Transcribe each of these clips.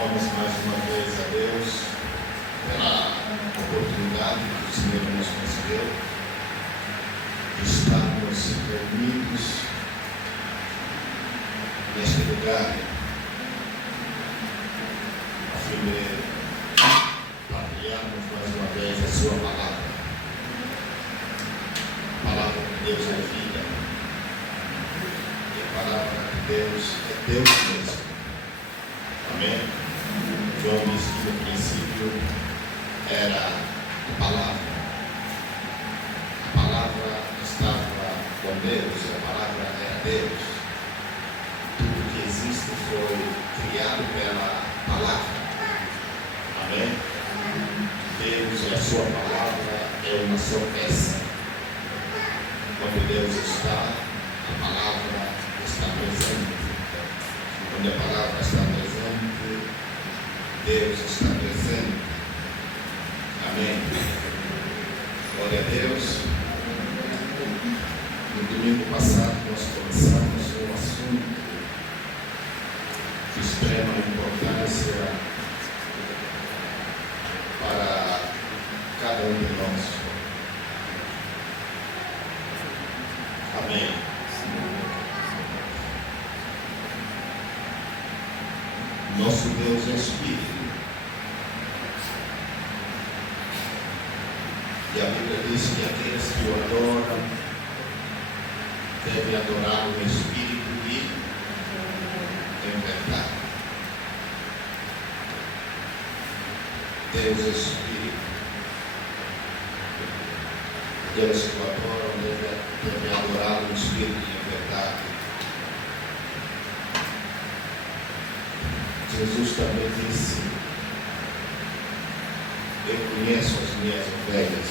Louvamos mais uma vez a Deus pela oportunidade que o Senhor nos concedeu de estarmos reunidos neste lugar a fim de partilharmos mais uma vez a sua palavra. A palavra de Deus é vida e a palavra de Deus é Deus mesmo. Amém? João disse que no princípio era a palavra. A palavra estava com Deus, a palavra era Deus. Tudo que existe foi criado pela palavra. Amém? Deus é a sua palavra, é uma só peça. Quando Deus está, a palavra está presente. Quando a palavra está presente, Deus está presente. Amém. Glória a Deus. No domingo passado nós começamos um assunto de extrema importância para cada um de nós. Amém. Nosso Deus é Espírito. E a Bíblia diz que aqueles que o adoram devem adorar o Espírito e em verdade. Deus é Espírito. Aqueles que o adoram devem adorar o Espírito e em verdade. Jesus também disse: eu conheço as minhas ovelhas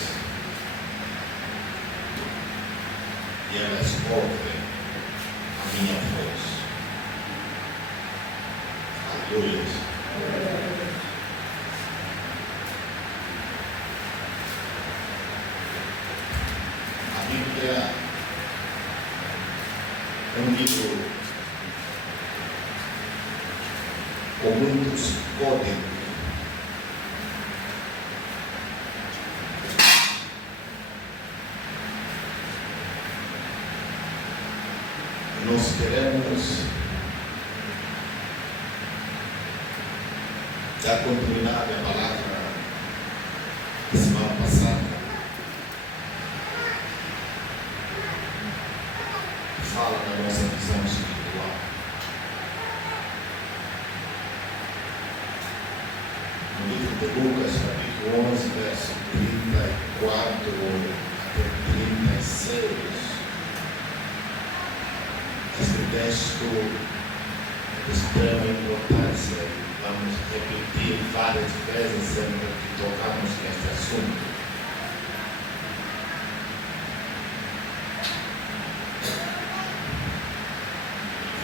e elas ouvem a minha voz. Aleluia. A Bíblia é um livro com muitos códigos. Nós queremos dar continuidade à palavra da semana passada. Fala da nossa visão espiritual. No livro de Lucas, capítulo 11, verso 34 até 36. Este texto de extrema importância, vamos repetir várias vezes sempre que tocamos neste assunto.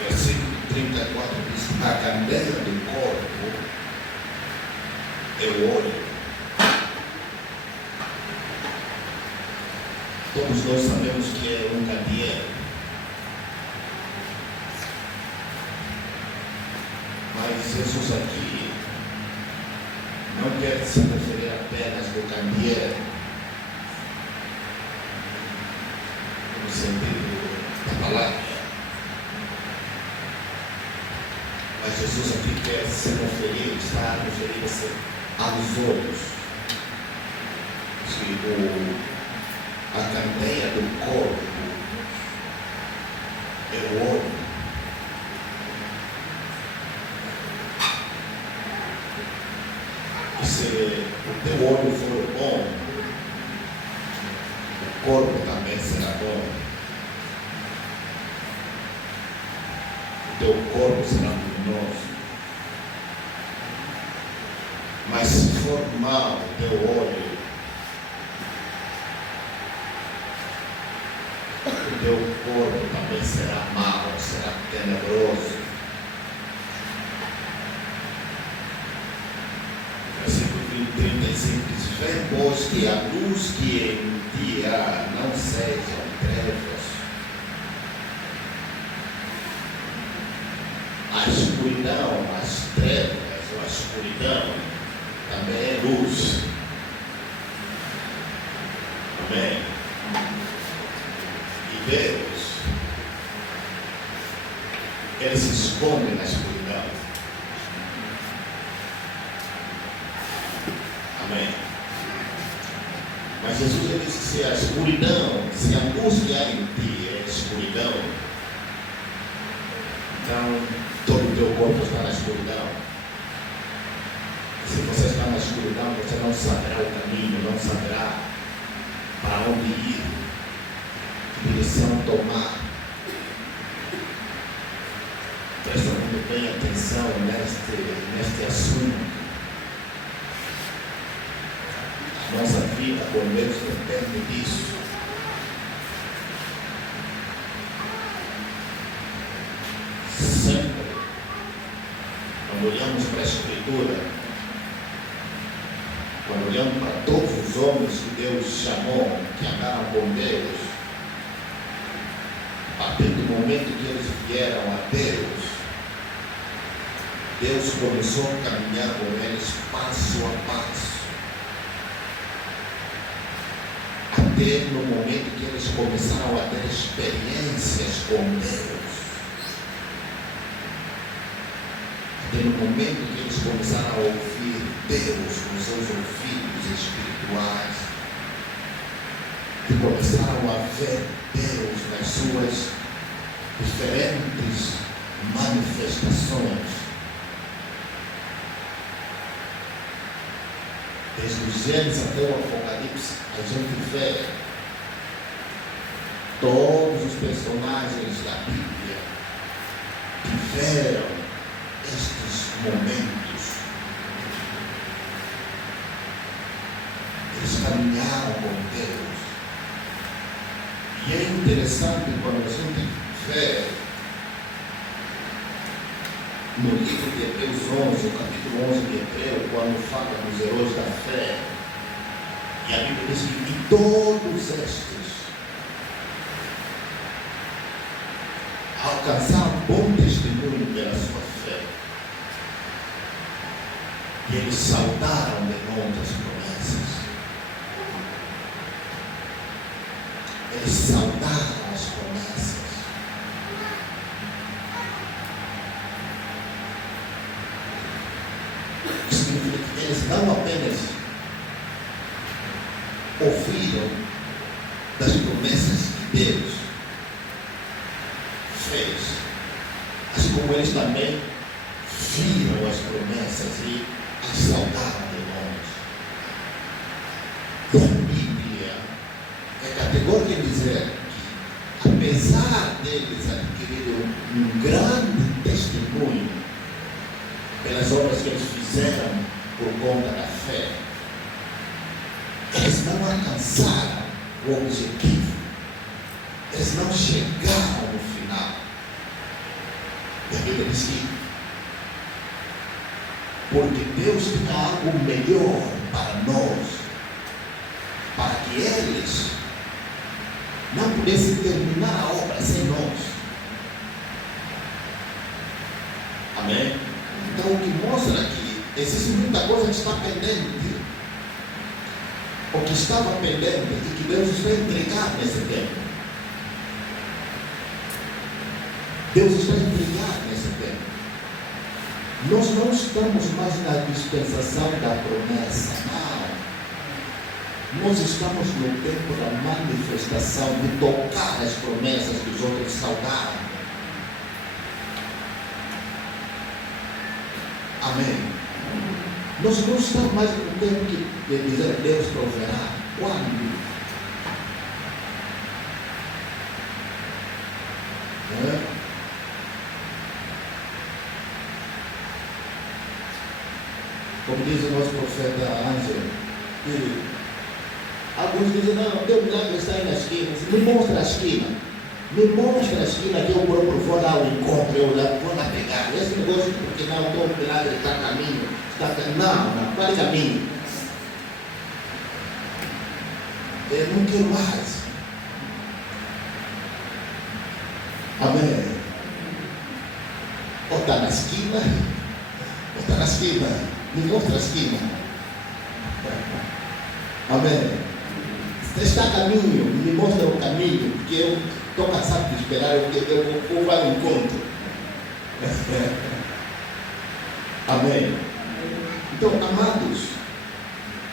Versículo 34 diz: a candeia do corpo é o olho. Todos nós sabemos que é um candeeiro. Mas Jesus aqui não quer se referir apenas do candeeiro, no sentido da palavra. Mas Jesus aqui quer se referir, está a referir-se aos olhos. A candeia do corpo é o olho. Se o teu olho for bom, o corpo também será bom. O teu corpo será luminoso. Mas se for mau o teu olho, o teu corpo também será mau, será tenebroso. Versículo 35 diz: vem, pois, que a luz que em ti há não sejam trevas. A escuridão, as trevas, as escuridão também é luz. Amém? E Deus, Ele se esconde na escuridão. Amém? Mas Jesus ele disse que se a escuridão, se a luz que há em ti é escuridão, então todo o teu corpo está na escuridão. Se você está na escuridão, você não saberá o caminho, não saberá para onde ir, que direção tomar. Presta muito bem atenção neste assunto. A nossa vida com Deus depende disso. Sempre, quando olhamos para a Escritura, quando olhamos para todos os homens que Deus chamou, que andaram com Deus, a partir do momento que eles vieram a Deus, Deus começou a caminhar com eles passo a passo. Até no momento que eles começaram a ter experiências com Deus. Até no momento que eles começaram a ouvir Deus com seus ouvidos espirituais. E começaram a ver Deus nas suas diferentes manifestações. Desde o Gênesis até o Apocalipse, a gente vê todos os personagens da Bíblia tiveram estes momentos. Eles caminharam com Deus. E é interessante quando a gente vê no livro de Hebreus 11, o capítulo 11 de Hebreus, quando fala dos heróis da fé, e a Bíblia diz que todos estes alcançaram bom testemunho pela sua fé, e eles saudaram de longe as promessas. Eles saudaram as promessas. Eles não apenas ouviram das promessas que Deus fez, assim como eles também viram as promessas e as saudaram de longe. A Bíblia é categórica em dizer que, apesar deles adquirirem um grande testemunho pelas obras que eles fizeram por conta da fé, eles não alcançaram o objetivo, eles não chegaram no final. E a Bíblia diz que porque Deus tinha algo melhor para nós, para que eles não pudessem terminar a obra sem nós. Amém? Então o que mostra que existe muita coisa que está pendente, o que estava pendente e que Deus está entregando nesse tempo. Deus está entregando nesse tempo. Nós não estamos mais na dispensação da promessa, não. Nós estamos no tempo da manifestação, de tocar as promessas que os outros saudaram. Amém. Nós não estamos mais no tempo de dizer Deus proverá. Quando? Como diz o nosso profeta Ângelo, que alguns dizem, não, Deus milagre está aí na esquina. Me mostra a esquina. Me mostra a esquina que eu próprio vou dar o encontro, eu vou lá pegar. Esse negócio, porque não, o milagre está a caminho. Não, qual é caminho? Eu não quero mais. Amém. Ou está na esquina, ou está na esquina. Me mostra a esquina. Amém. Se está a caminho, me mostra o caminho, porque eu estou cansado de esperar, eu vou ao encontro. Amém. Então, amados,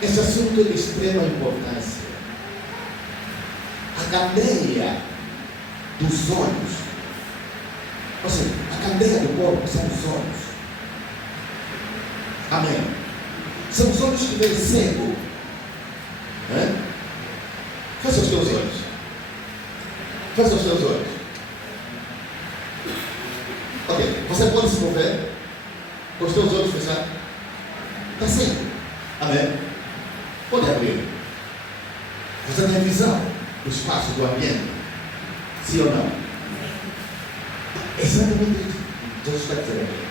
esse assunto é de extrema importância. A candeia dos olhos, ou seja, a candeia do corpo são os olhos. Amém. São os olhos que vêm cego. Fecha os teus olhos. Fecha os teus olhos. Ok, você pode se mover com os teus olhos fechados? Está cego. Amém. Pode abrir. Você tem visão do espaço, do ambiente. Sim ou não? Exatamente isso que Jesus está dizendo aqui.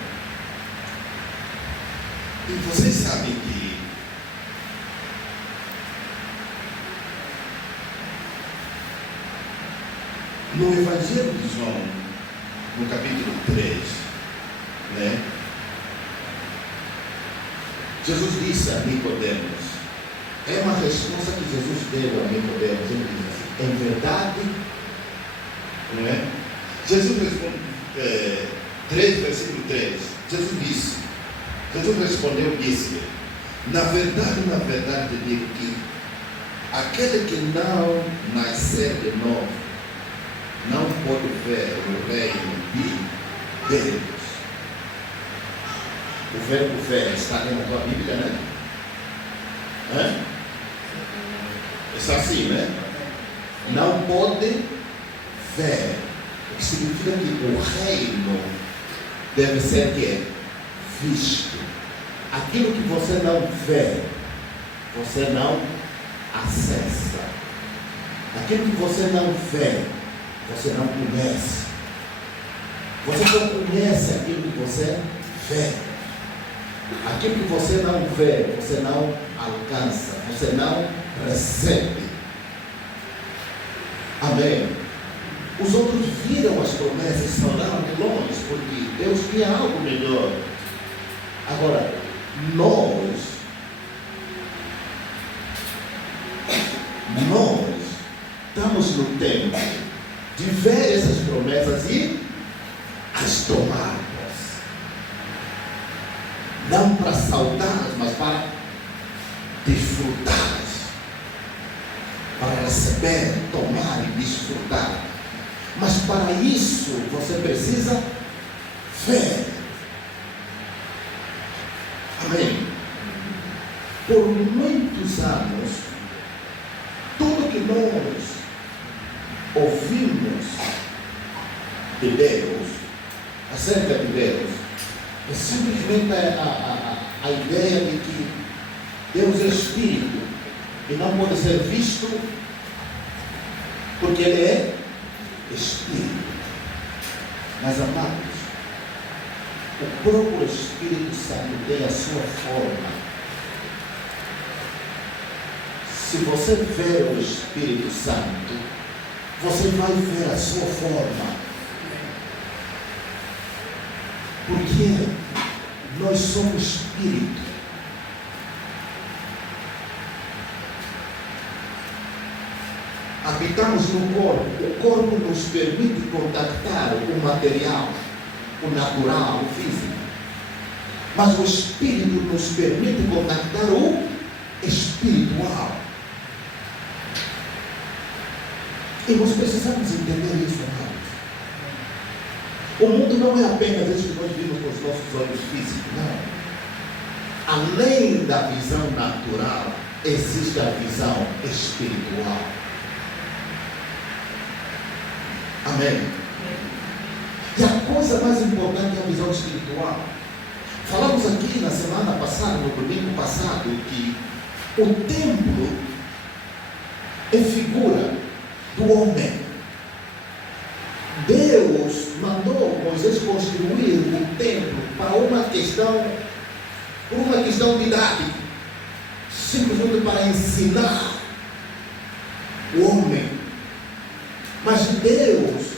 E vocês sabem que no Evangelho de João, no capítulo 3, Jesus disse a Nicodemos, é uma resposta que Jesus deu a Nicodemos, ele diz assim, em verdade, Jesus responde, 3, versículo 3, Jesus respondeu e disse, na verdade digo que aquele que não nascer de novo, não pode ver o reino de Deus. O verbo ver está ali na tua Bíblia, né? Está assim, né? Não pode ver. O que significa que o reino deve ser que visto. Aquilo que você não vê, você não acessa. Aquilo que você não vê, você não conhece. Você só conhece aquilo que você vê. Aquilo que você não vê, você não alcança, você não recebe. Amém. Os outros viram as promessas e saudam de longe, porque Deus tinha algo melhor. Agora, nós estamos no tempo de ver essas promessas e as tomarmos. Não para saudá-las, mas para desfrutá-las. Para receber, tomar e desfrutar. Mas para isso você precisa ver. Amém. Por muitos anos, tudo que nós ouvimos de Deus, acerca de Deus, é simplesmente a ideia de que Deus é Espírito e não pode ser visto porque Ele é Espírito. Mas, amados, o próprio Espírito Santo tem a sua forma. Se você ver o Espírito Santo, você vai ver a sua forma. Porque nós somos Espírito. Habitamos no corpo. O corpo nos permite contactar o material, o natural, o físico. Mas o Espírito nos permite contactar o espiritual. E nós precisamos entender isso, amados. O mundo não é apenas isso que nós vimos com os nossos olhos físicos, não. Além da visão natural, existe a visão espiritual. Amém? E a coisa mais importante é a visão espiritual. Falamos aqui na semana passada, no domingo passado, que o templo é figura do homem. Deus mandou Moisés construir o templo para uma questão didática, simplesmente para ensinar o homem. Mas Deus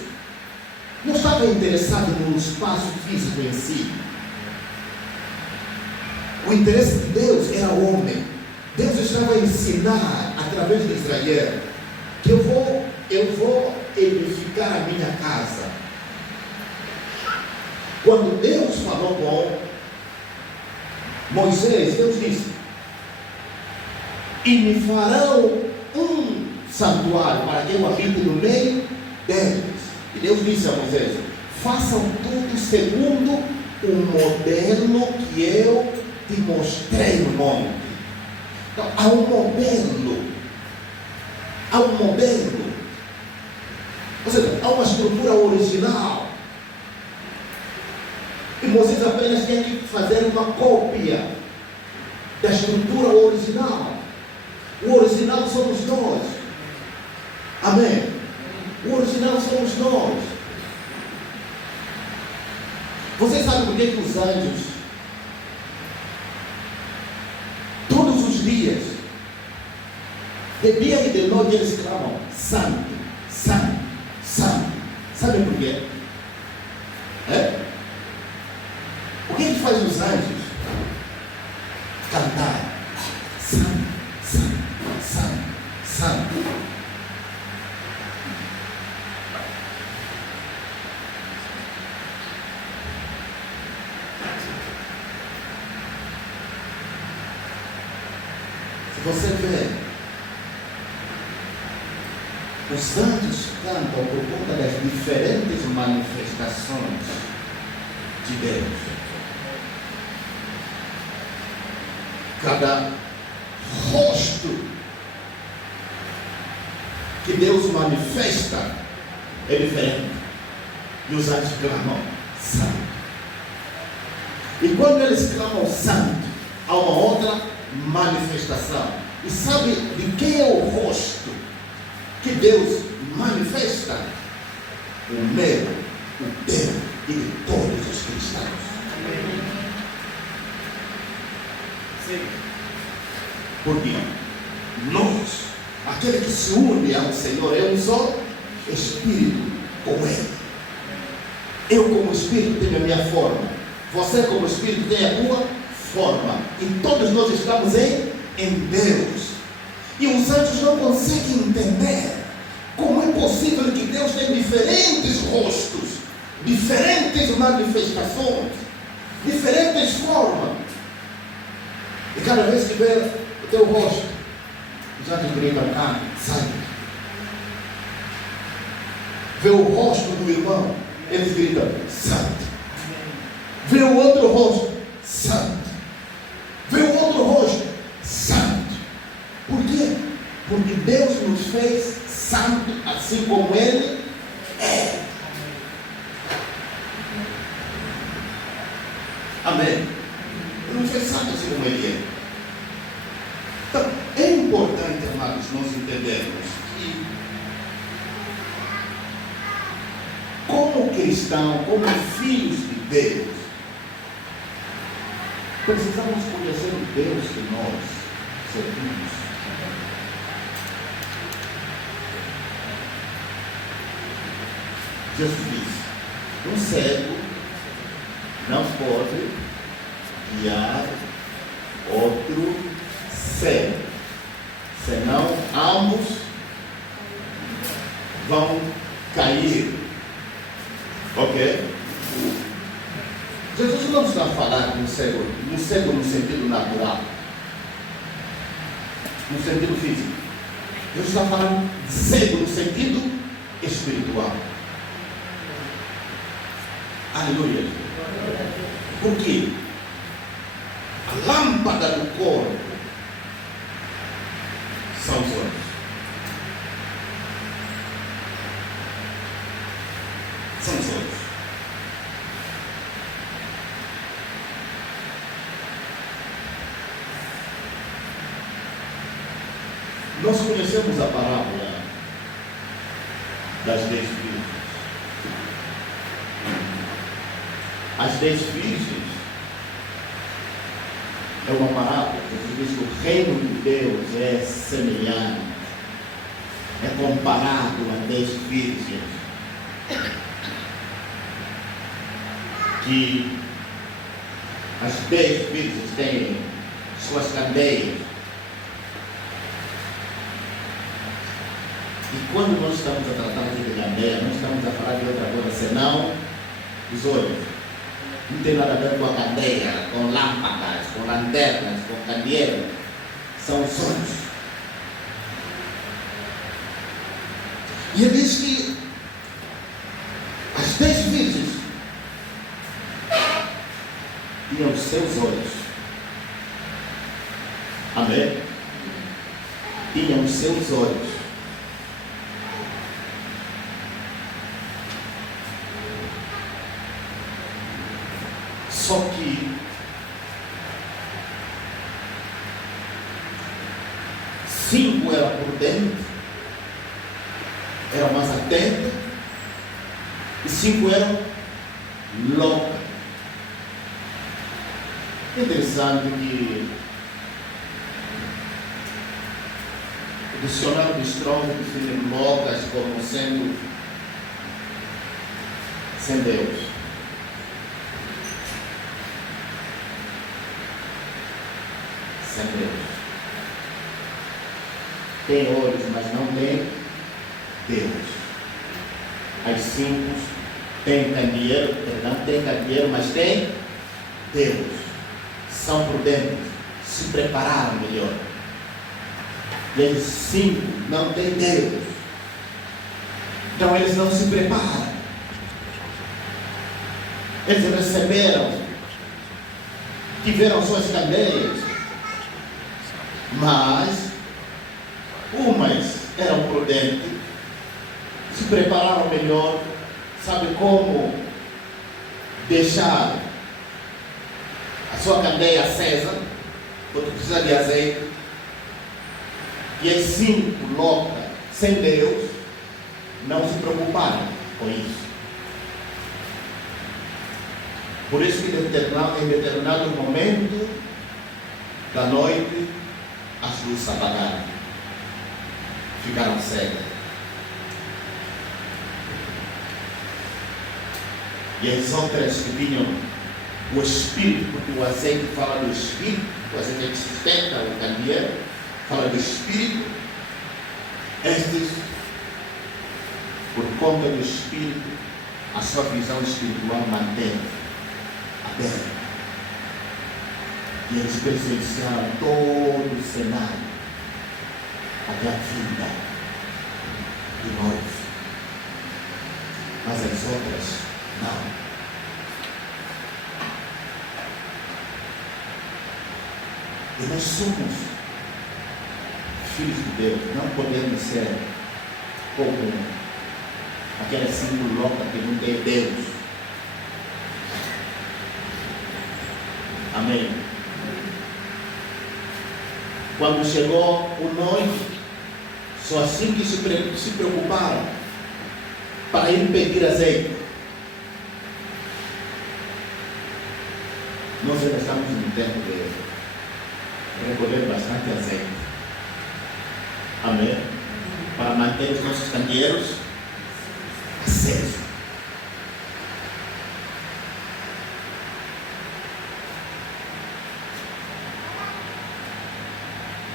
não estava interessado no espaço físico em si. O interesse de Deus era o homem. Deus estava a ensinar através de Israel que eu vou edificar a minha casa. Quando Deus falou com Moisés, Deus disse: e me farão um santuário para que eu habite no meio deles. E Deus disse a Moisés: façam tudo segundo o modelo que eu te mostrei no monte. Então, há um modelo. Ou seja, há uma estrutura original. E Moisés apenas tinha que fazer uma cópia da estrutura original. O original somos nós. Amém? O original somos nós. Você sabe por que os anjos, todos os dias, de dia e de noite, eles clamam: santo, santo, santo? Sabe por quê? O que faz os anjos? Cantar: santo, santo, santo, santo. Você vê, os anjos cantam por conta das diferentes manifestações de Deus. Cada rosto que Deus manifesta é diferente. E os anjos clamam: santo. E quando eles clamam santo, há uma outra manifestação. E sabe de quem é o rosto que Deus manifesta? O meu, o teu e de todos os cristãos. Sim. Porque nós, aquele que se une ao Senhor, é um só Espírito com Ele. Eu como Espírito tenho a minha forma, você como Espírito tem a tua forma, e todos nós estamos em Deus. E os anjos não conseguem entender como é possível que Deus tem diferentes rostos, diferentes manifestações, diferentes formas. E cada vez que vê o teu rosto, os anjos gritam: ah, sai. Vê o rosto do irmão, eles gritam: santo. Vê o outro rosto, santo. Vê o outro rosto, santo. Por quê? Porque Deus nos fez santo assim como Ele é. Amém? Ele nos fez santo assim como Ele é. Então, é importante, amados, nós entendermos que, como cristão, como filhos de Deus, precisamos conhecer o Deus que nós servimos. Jesus disse: um cego não pode guiar outro cego, senão ambos vão cair. Ok? Jesus não está falando no cego no sentido natural, no sentido físico. Jesus está falando de cego no sentido espiritual. Aleluia. Por quê? A lâmpada do corpo são os olhos. São os olhos. Nós conhecemos a parábola das 10 virgens. As 10 virgens é uma parábola. Jesus diz que o reino de Deus é semelhante, é comparado a 10 virgens que As 10 virgens têm suas candeias. E quando nós estamos a tratar de candeia, não estamos a falar de outra coisa senão os olhos. Não tem nada a ver com a candeia, com lâmpadas, com lanternas, com candeeiro. São os olhos. E ele diz que as 10 virgens tinham os seus olhos. Amém? Tinham os seus olhos. Só que cinco eram por dentro, eram mais atentas, e 5 eram loucas. Interessante que o dicionário de Strong define loucas como sendo sem Deus. Sem Deus. Tem olhos, mas não tem Deus. As 5 têm candeeiro, não tem candeeiro, mas tem Deus. São prudentes, se prepararam melhor. E eles 5 não têm Deus. Então eles não se preparam. Eles receberam, tiveram suas candeias, mas umas eram prudentes, se prepararam melhor, sabe como deixar a sua candeia acesa, porque precisa de azeite. E as 5 loucas, sem Deus, não se preocuparam com isso. Por isso que em determinado momento da noite, as luzes apagaram, ficaram cegas. E as outras que tinham o Espírito, porque o azeite fala do Espírito, o azeite que sustenta o candeeiro, fala do Espírito. Estes, por conta do Espírito, a sua visão espiritual mantém aberta. E eles presenciaram todo o cenário até a vinda do noivo. Mas as outras não. E nós somos filhos de Deus, não podemos ser como aquela 5 louca que não tem Deus. Amém. Quando chegou o noivo, só assim que se preocuparam para ir pedir azeite. Nós ainda estamos no tempo de recolher bastante azeite. Amém? Para manter os nossos candeeiros acesos.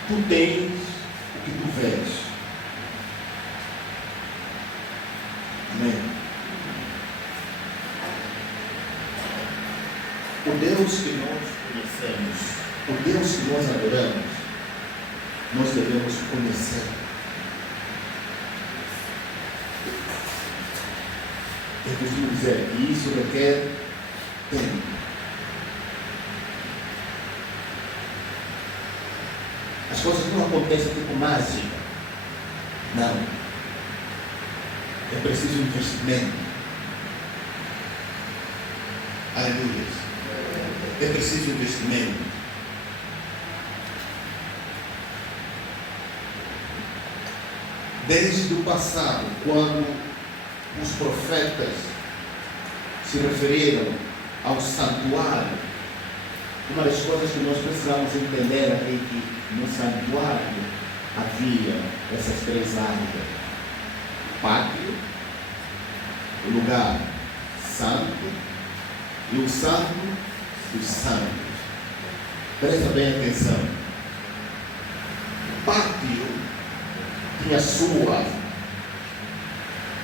Tu tens o que tu vês. Amém? O Deus que nós conhecemos, o Deus que nós adoramos, nós devemos conhecer. Eu costumo dizer que isso requer tempo. As coisas não acontecem tipo mágica. Não. É preciso investimento. Aleluia. É preciso investimento. Desde o passado, quando os profetas se referiram ao santuário, uma das coisas que nós precisamos entender é que no santuário havia essas 3 áreas: o pátio, o lugar santo e o santo dos santos. Presta bem atenção. O pátio tinha sua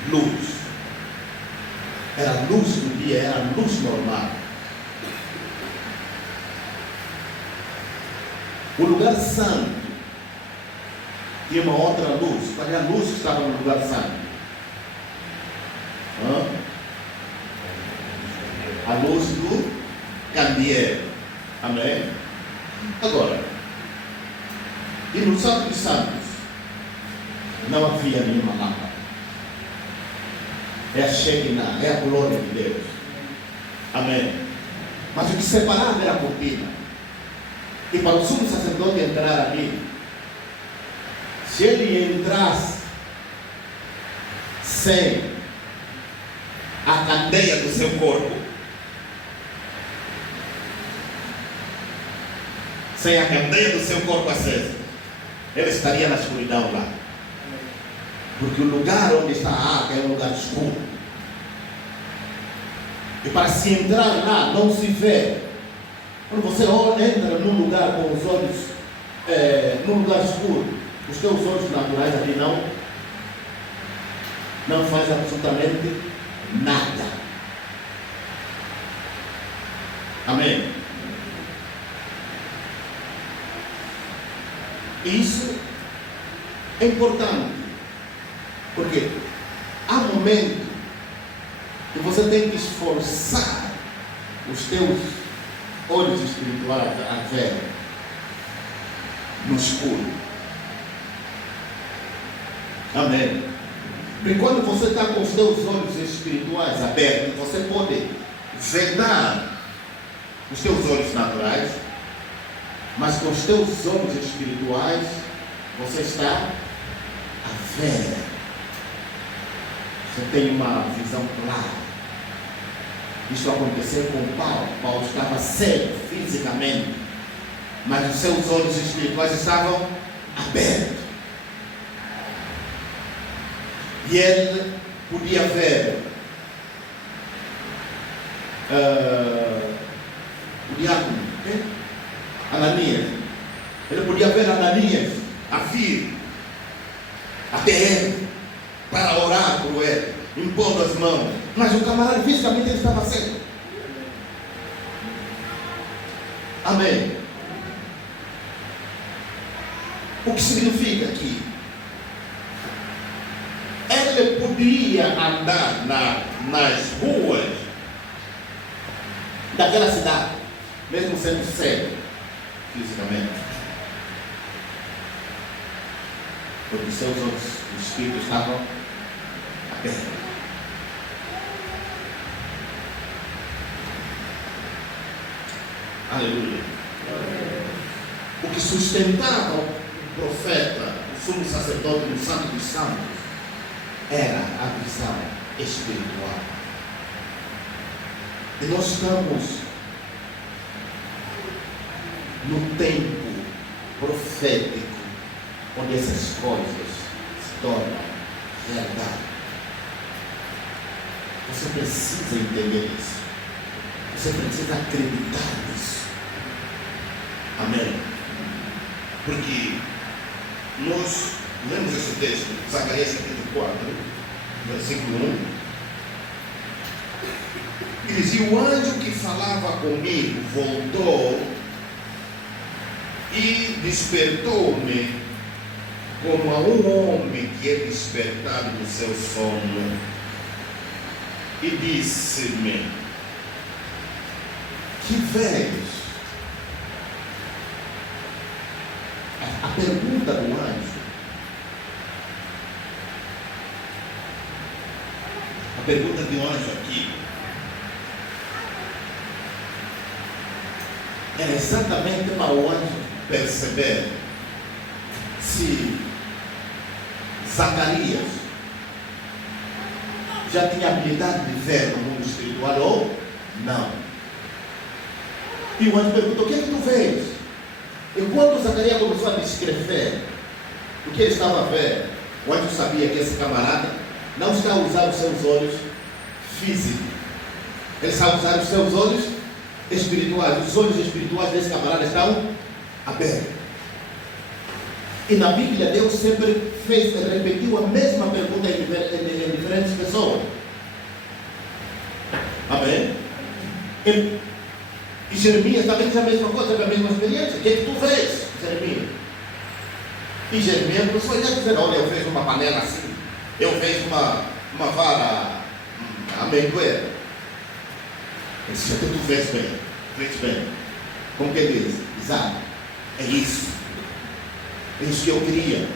luz. Era a luz do dia, era a luz normal. O lugar santo tinha uma outra luz. Qual é a luz que estava no lugar santo? A luz do candeeiro. Amém? Agora, e no Santo dos Santos não havia nenhuma lâmpada. É a Shekinah, é a glória de Deus. Amém? Mas o que separava era a cortina. E para o sumo sacerdote entrar ali, se ele entrasse sem a candeia do seu corpo, sem a candeia do seu corpo acesa, ele estaria na escuridão lá. Porque o lugar onde está a arca é um lugar escuro. E para se entrar lá, não se vê. Quando você entra num lugar com os olhos, num lugar escuro, os teus olhos naturais ali não fazem absolutamente nada. Amém? Isso é importante, porque há momentos que você tem que esforçar os teus olhos espirituais a ver no escuro. Amém? Porque quando você está com os teus olhos espirituais abertos, você pode vedar os teus olhos naturais, mas com os teus olhos espirituais você está a ver. Você tem uma visão clara. Isso aconteceu com Paulo. Paulo estava cego fisicamente, mas os seus olhos espirituais estavam abertos. E ele podia ver o diácono, Ananias. Ele podia ver Ananias a vir até ele para orar por ele, impondo as mãos. Mas o camarada fisicamente ele estava cego. Amém? O que significa que ele podia andar nas ruas daquela cidade, mesmo sendo cego fisicamente, porque seus olhos espíritos estavam abertos. Aleluia. O que sustentava o profeta, o sumo sacerdote no Santo dos Santos, era a visão espiritual. E nós estamos no tempo profético, onde essas coisas se tornam verdade. Você precisa entender isso. Você precisa acreditar nisso. Amém? Porque nós lemos esse texto, Zacarias capítulo 4, versículo 1. E dizia: o anjo que falava comigo voltou e despertou-me como a um homem que é despertado do seu sono, e disse-me: que vês? A pergunta do anjo, a pergunta do anjo aqui é exatamente para o anjo perceber se Zacarias já tinha habilidade de ver no mundo espiritual ou não. E o anjo perguntou: o que é que tu vês? Enquanto Zacarias começou a descrever o que ele estava a ver, o anjo sabia que esse camarada não está a usar os seus olhos físicos, ele está a usar os seus olhos espirituais, os olhos espirituais desse camarada estão abertos. E na Bíblia Deus sempre repetiu a mesma pergunta em diferentes pessoas. Amém? E Jeremias também diz a mesma coisa, teve a mesma experiência. O que é que tu fez, Jeremias? E Jeremias começou a dizer: olha, eu fiz uma panela assim, eu fiz uma vara amendoeira. Ele disse: o que tu fez bem. Como que ele diz? Exato, é isso. É isso que eu queria.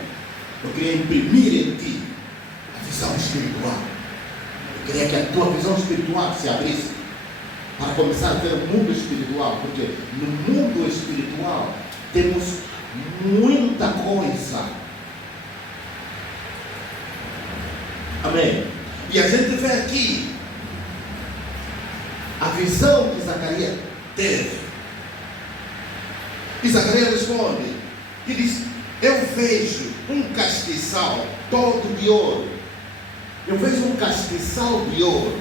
Eu queria imprimir em ti a visão espiritual. Eu queria que a tua visão espiritual se abrisse para começar a ver o mundo espiritual, porque no mundo espiritual temos muita coisa. Amém? E a gente vê aqui a visão que Zacarias teve. E Zacarias responde e diz: eu vejo um castiçal todo de ouro. Eu vejo um castiçal de ouro.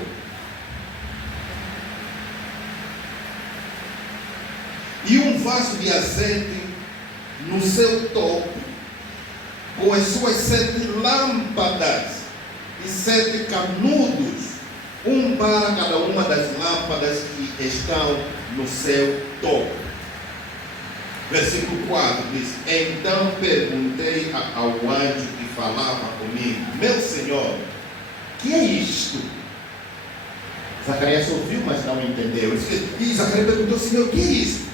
E um vaso de azeite no seu topo, com as suas 7 lâmpadas e 7 canudos, um para cada uma das lâmpadas que estão no seu topo. Versículo 4 diz: então perguntei ao anjo que falava comigo: meu Senhor, que é isto? Zacarias ouviu, mas não entendeu. E Zacarias perguntou: Senhor, o que é isto?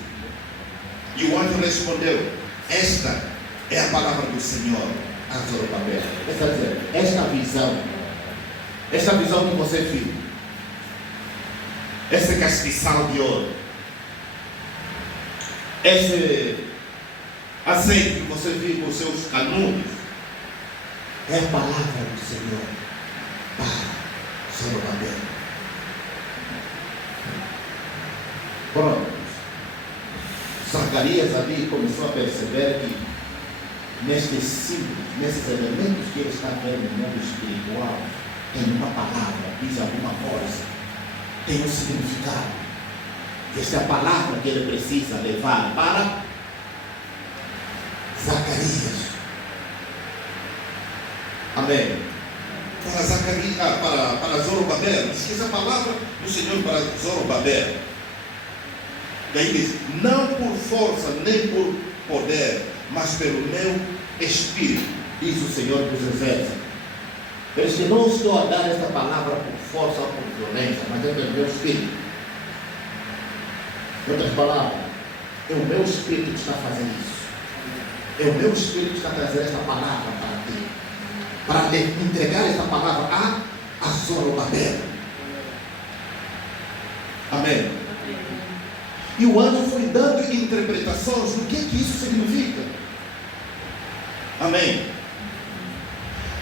E o anjo respondeu: esta é a palavra do Senhor a Zorobabel. Esta visão que você viu, esse castiçal de ouro, esse azeite que você viu com seus canudos, é a palavra do Senhor para Zorobabel. Pronto. Zacarias ali começou a perceber que nestes símbolos, nesses elementos que ele está vendo no mundo espiritual, tem uma palavra, diz alguma coisa, tem um significado. Esta é a palavra que ele precisa levar para Zacarias. Amém. Para Zacarias, para Zorobabel, diz que essa palavra do Senhor para Zorobabel. Daí diz: não por força nem por poder, mas pelo meu espírito, diz o Senhor dos Exércitos. Ele disse: não estou a dar esta palavra por força ou por violência, mas é pelo meu espírito. Em outras palavras, é o meu espírito que está fazendo isso. É o meu espírito que está trazendo esta palavra para ti, para entregar esta palavra a Zorobabel. Amém. E o anjo foi dando interpretações do que isso significa. Amém.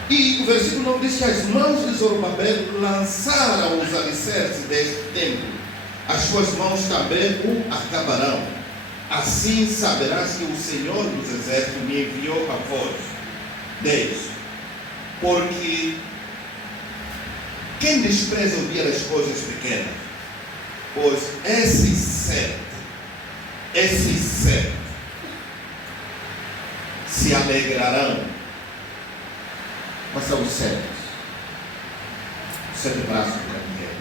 E o versículo 9 diz que as mãos de Zorobabel lançaram os alicerces deste templo. As suas mãos também o acabarão. Assim saberás que o Senhor dos Exércitos me enviou a vós. 10. Porque quem despreza o dia das coisas pequenas, pois esses 7 se alegrarão. Quais são os 7? 7 braços do candeeiro.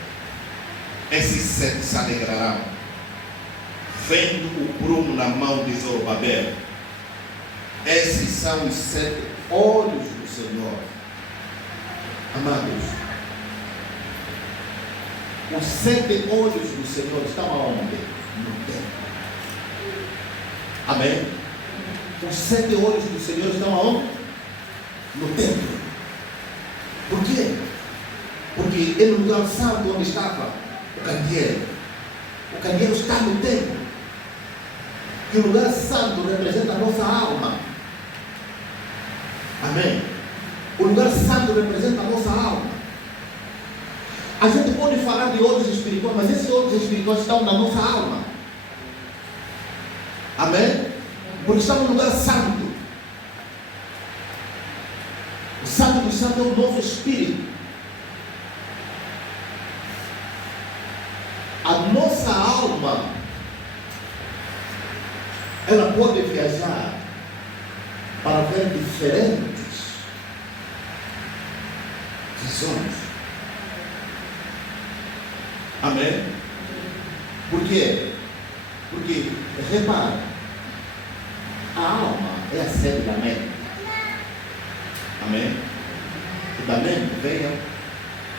Esses 7 se alegrarão, vendo o prumo na mão de Zorobabel. Esses são os 7 olhos do Senhor. Amados, os 7 olhos do Senhor estão aonde? No templo. Amém? Os 7 olhos do Senhor estão aonde? No templo. Por quê? Porque é no lugar santo onde estava o candeeiro. O candeeiro está no templo. E o lugar santo representa a nossa alma. Amém? O lugar santo representa a nossa alma. A gente pode falar de olhos espirituais, mas esses olhos espirituais estão na nossa alma. Amém? Porque estamos no lugar santo. O santo do santo é o nosso espírito. A nossa alma ela pode viajar para ver diferentes visões. Amém? Por quê? Porque, repara, a alma é a sede da mente. Amém? E da mente venham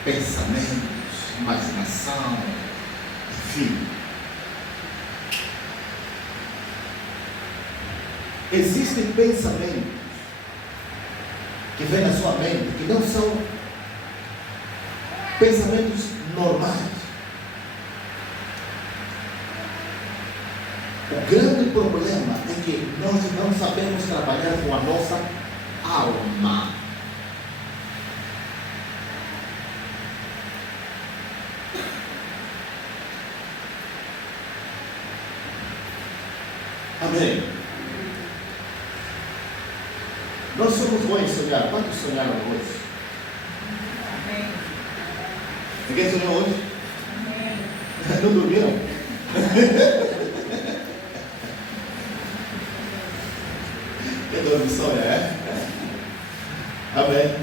pensamentos, imaginação, enfim. Existem pensamentos que vêm na sua mente que não são pensamentos normais. O grande problema é que nós não sabemos trabalhar com a nossa alma. Amém? Nós somos bons em sonhar. Quantos sonharam hoje? Amém. Ninguém sonhou hoje? Amém. Não dormiram? Quem dorme sonha, é? Amém?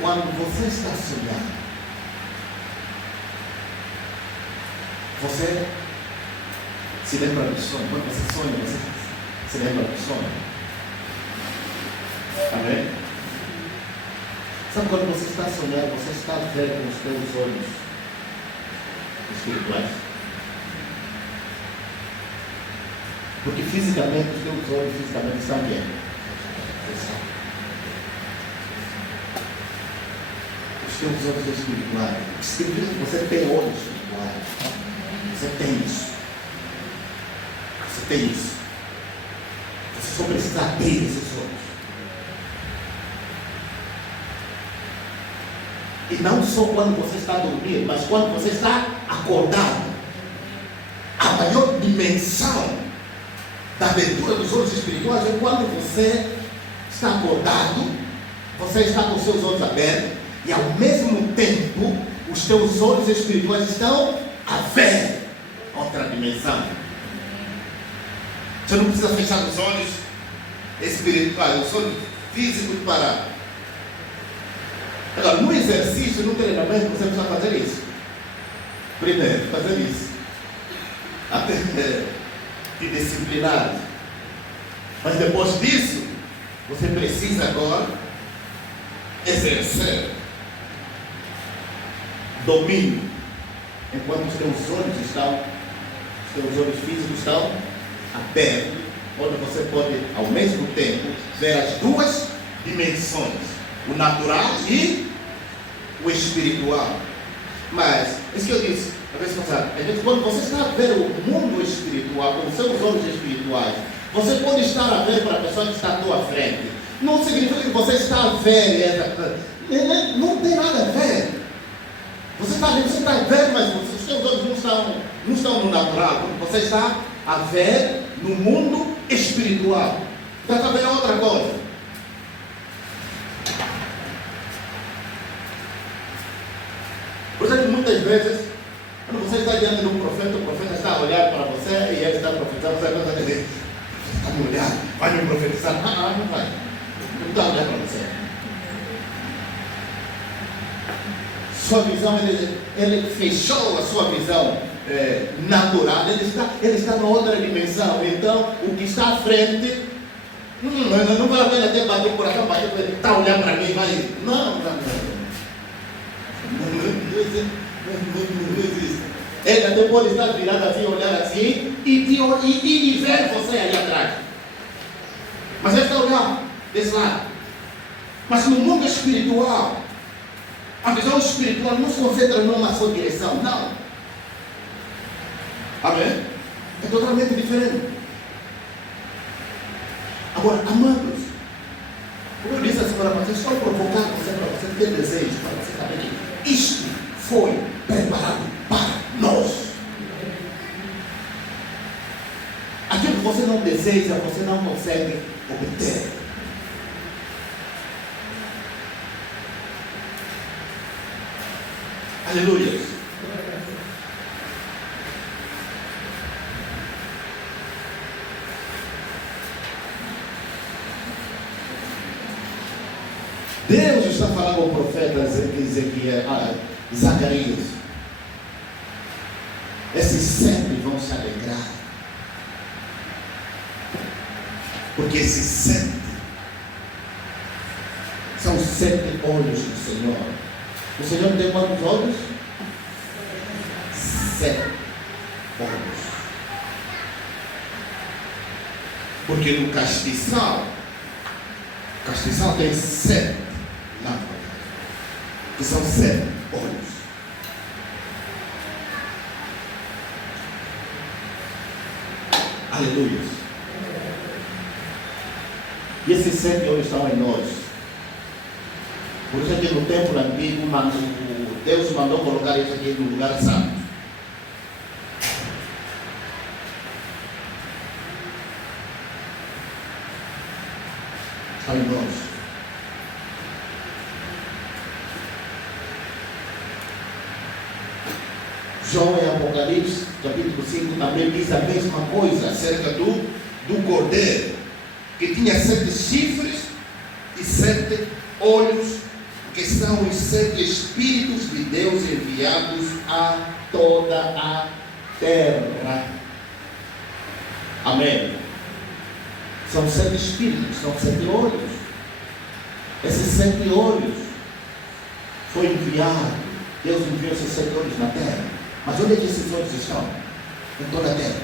Quando você está sonhando, você se lembra do sonho. Quando você sonha, você se lembra do sonho. Amém? Sabe quando você está sonhando, você está vendo com os teus olhos espirituais? Porque fisicamente, os teus olhos fisicamente estão bem. Os teus olhos espirituais. Significa que você tem olhos espirituais. Você tem isso. Você tem isso. Você só precisa ter esses olhos. E não só quando você está dormindo, mas quando você está acordado. A maior dimensão da abertura dos olhos espirituais é quando você está acordado, você está com os seus olhos abertos, e ao mesmo tempo, os teus olhos espirituais estão a ver outra dimensão. Você não precisa fechar os olhos espirituais, os olhos físicos para... Agora, no exercício, no treinamento, você precisa fazer isso. Primeiro, fazer isso. Até te disciplinar. Mas depois disso, você precisa agora exercer domínio. Enquanto os teus olhos físicos estão abertos, onde você pode, ao mesmo tempo, ver as duas dimensões, o natural e o espiritual. Mas, isso que eu disse, a vez passada, quando você está a ver o mundo espiritual, com os seus olhos espirituais, você pode estar a ver para a pessoa que está à tua frente. Não significa que você está a ver, não tem nada a ver. Você está a ver, mas os seus olhos não estão no natural. Você está a ver no mundo espiritual. Está a ver outra coisa. Por isso que muitas vezes, quando você está diante de um profeta, o profeta está a olhar para você e ele está profetizando, você está a dizer, está me olhando, vai me profetizar. Não vai. Não está a olhar para você. Sua visão, ele fechou a sua visão natural, ele está numa outra dimensão. Então, o que está à frente, não vai a pena até bater o coração, está olhando para mim, vai. Não existe. Ele até pode estar virado assim, olhar assim e ver você ali atrás. Mas ele está olhando desse lado. Mas no mundo espiritual, a visão espiritual não se concentra numa só direção, não. Amém? É totalmente diferente. Agora, amados, como eu disse a semana passada, estou provocando você para você ter desejo, para você saber que isto foi preparado para nós. Aquilo que você não deseja, você não consegue obter. Aleluia. Deus está falando ao profeta Zacarias. Esses 7 vão se alegrar. Porque esses 7 são 7 olhos do Senhor. O Senhor tem quantos olhos? 7 olhos. Porque no castiçal tem 7 lâmpadas, que são 7 olhos. Aleluia. E esses 7 olhos estão em nós. Por isso é que no templo antigo, Deus mandou colocar isso aqui no lugar santo. Está em nós. João em Apocalipse, capítulo 5, também diz a mesma coisa acerca do cordeiro, que tinha 7 chifres e 7 olhos, que são os 7 Espíritos de Deus enviados a toda a terra. Amém. São 7 Espíritos, são 7 olhos. Esses 7 olhos foi enviado. Deus enviou esses 7 olhos na terra. Mas onde é que esses olhos estão? Em toda a terra.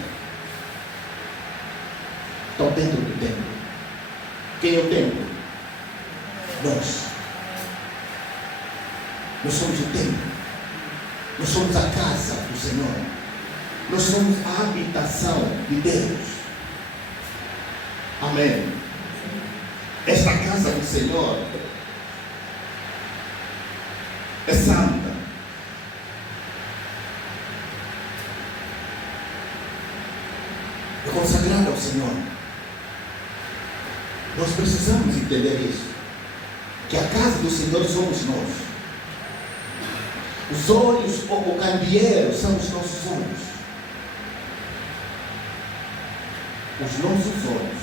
Estão dentro do templo. Quem é o templo? Nós. Nós somos o templo. Nós somos a casa do Senhor. Nós somos a habitação de Deus. Amém. Esta casa do Senhor é santa. É consagrada ao Senhor. Nós precisamos entender isso. Que a casa do Senhor somos nós. Os olhos, o candeeiro, são os nossos olhos. Os nossos olhos,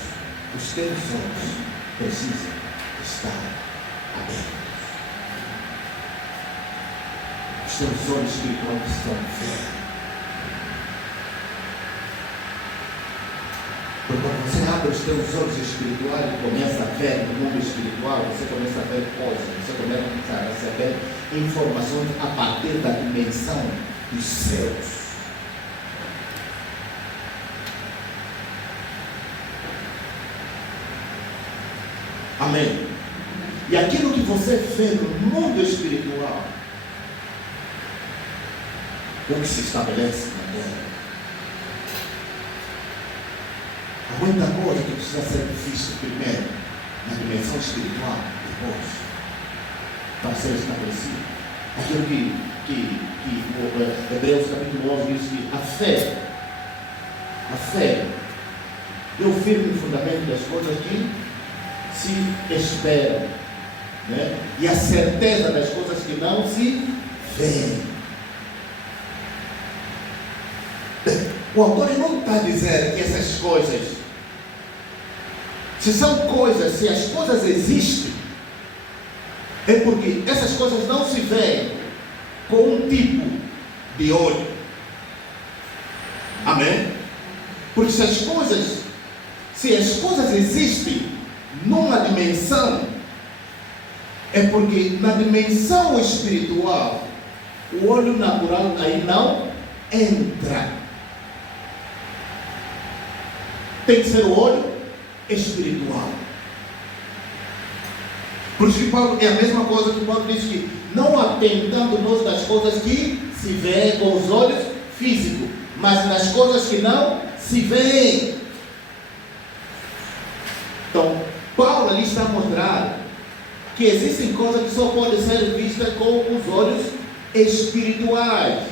os teus olhos, precisam estar abertos. Os teus olhos espirituais precisam ver. Porque quando você abre os teus olhos espirituais e começa a ver no mundo espiritual, você começa a ver coisas, você começa a receber informações a partir da dimensão dos céus. Amém. E aquilo que você vê no mundo espiritual, o que se estabelece na terra. Há muita coisa que precisa ser vista primeiro na dimensão espiritual, depois, para ser estabelecido. Aquilo que o Hebreus capítulo 11 diz que a fé é o firme fundamento das coisas que se esperam, né? E a certeza das coisas que não se veem. O autor não está dizendo que essas coisas, se são coisas, se as coisas existem, é porque essas coisas não se veem com um tipo de olho. Amém? Porque se as coisas existem numa dimensão, é porque na dimensão espiritual o olho natural aí não entra. Tem que ser o olho espiritual. Por isso que Paulo, é a mesma coisa que Paulo diz que não atentando nós das coisas que se vêem com os olhos físicos, mas nas coisas que não se veem. Então, Paulo ali está a mostrar que existem coisas que só podem ser vistas com os olhos espirituais,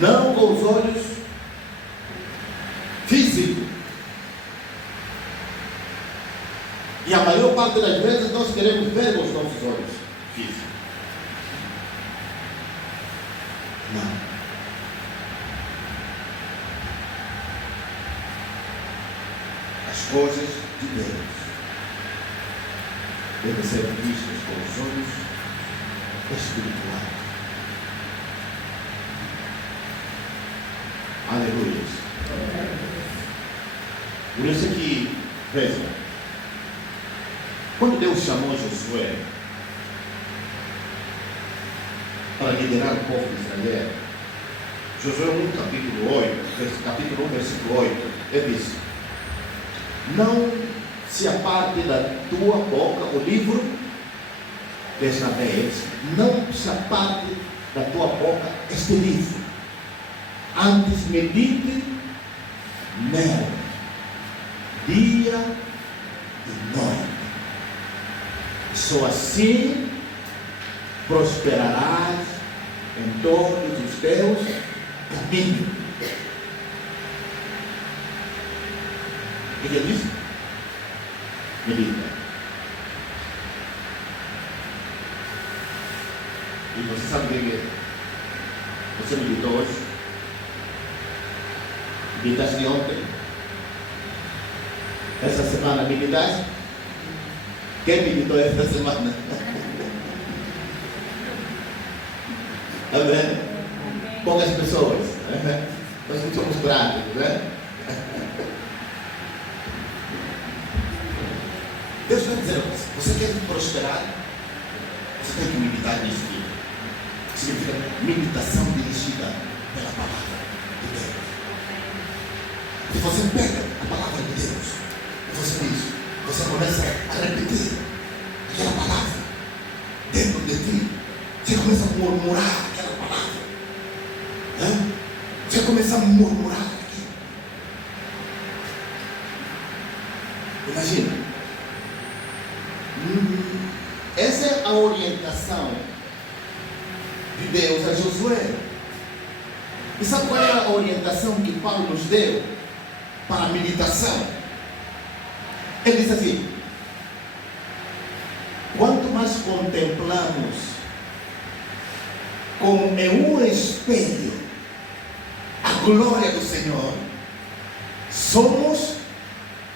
não com os olhos físicos. E a maior parte das vezes nós queremos ver com os nossos olhos físicos. Não. As coisas de Deus devem ser vistos com os olhos espirituais. Aleluia. Por isso que, veja, quando Deus chamou Josué para liderar o povo de Israel, Josué 1, capítulo 1, versículo 8, ele disse: não se aparte da tua boca o livro desta vez, não se aparte da tua boca este livro, antes medite nele, dia e noite, só assim prosperarás em todos os teus caminhos. O que ele disse? Medita. E você sabe o que é? Você meditou hoje? Meditaste ontem? Essa semana meditaste? Quem meditou essa semana? Amém? Poucas pessoas. Nós não somos práticos, né? Deus vai dizer: você quer prosperar? Você tem que meditar nisso aqui. Significa meditação dirigida pela palavra de Deus. E você pega a palavra de Deus e você diz, você começa a repetir aquela palavra dentro de ti. Você começa a murmurar aquela palavra. Você começa a murmurar aqui. Imagina. Essa é a orientação de Deus a Josué. E sabe qual é a orientação que Paulo nos deu para a meditação? Ele diz assim: quanto mais contemplamos como em um espelho a glória do Senhor, somos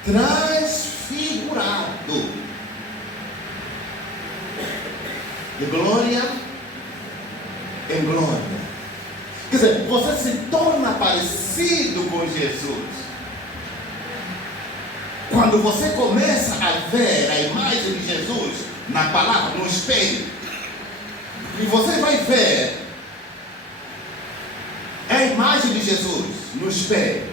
transfigurados de glória em glória. Quer dizer, você se torna parecido com Jesus quando você começa a ver a imagem de Jesus na palavra, no espelho. E você vai ver a imagem de Jesus no espelho.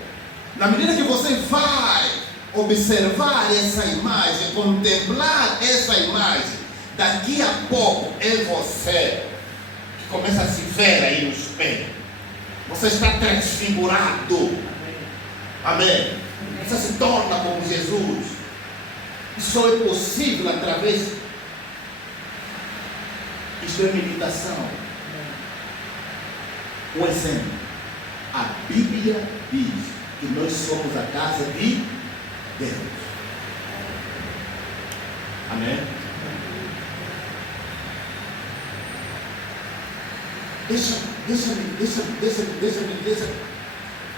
Na medida que você vai observar essa imagem, contemplar essa imagem, daqui a pouco é você que começa a se ver aí no espelho. Você está transfigurado. Amém. Você se torna como Jesus. Isso só é possível através. Isso é meditação. Um exemplo. A Bíblia diz que nós somos a casa de Deus. Amém.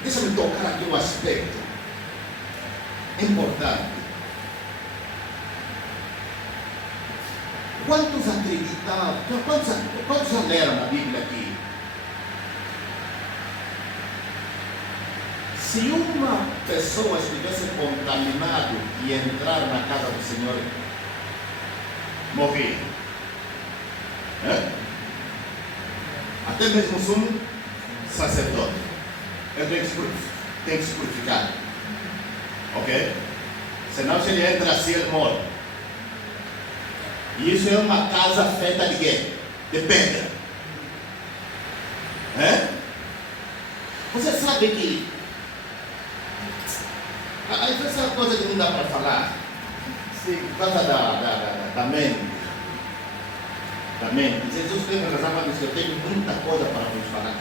Deixa-me tocar aqui um aspecto importante. Quantos acreditavam? Quantos já leram a Bíblia aqui? Se uma pessoa estivesse contaminada e entrar na casa do Senhor, morria. Até mesmo o sumo sacerdote, ele tem que se purificar. Ok? Senão, se ele entra assim, ele morre. E isso é uma casa feita de quê? De pedra. Você sabe que essa é uma coisa que não dá para falar. Por causa da mente. Amém. Jesus tem razão para dizer: eu tenho muita coisa para vos falar.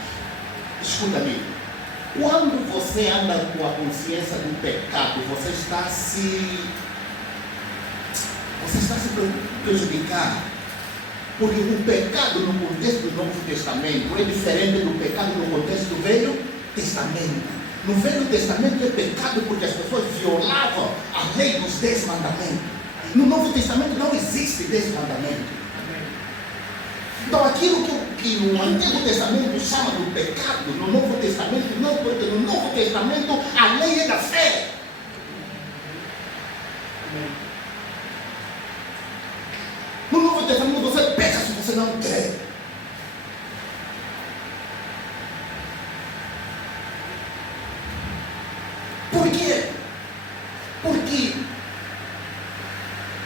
Escuta-me. Quando você anda com a consciência do pecado, você está se prejudicar. Porque o pecado no contexto do Novo Testamento é diferente do pecado no contexto do Velho Testamento. No Velho Testamento é pecado porque as pessoas violavam a lei dos 10 mandamentos. No Novo Testamento não existe 10 mandamentos. Então aquilo que no Antigo Testamento chama do pecado, no Novo Testamento não, porque no Novo Testamento a lei é da fé. No Novo Testamento você peca se você não quer. Por quê? Porque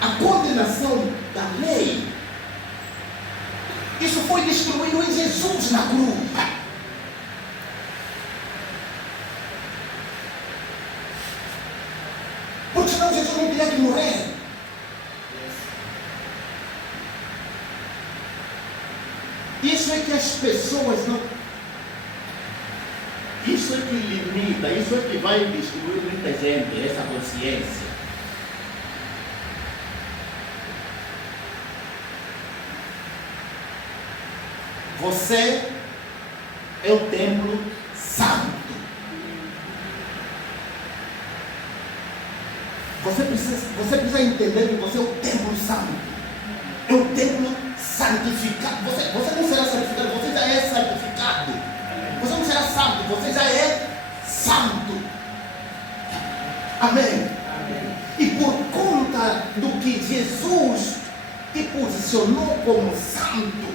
a condenação da lei, isso foi destruído em Jesus na cruz. Porque senão Jesus não teria que morrer. Isso é que as pessoas não... Isso é que limita, isso é que vai destruir muita gente, essa consciência. Você é o templo santo. Você precisa entender que você é o templo santo. É o templo santificado. Você não será santificado, você já é santificado. Você não será santo, você já é santo. Amém? Amém. E por conta do que Jesus te posicionou como santo,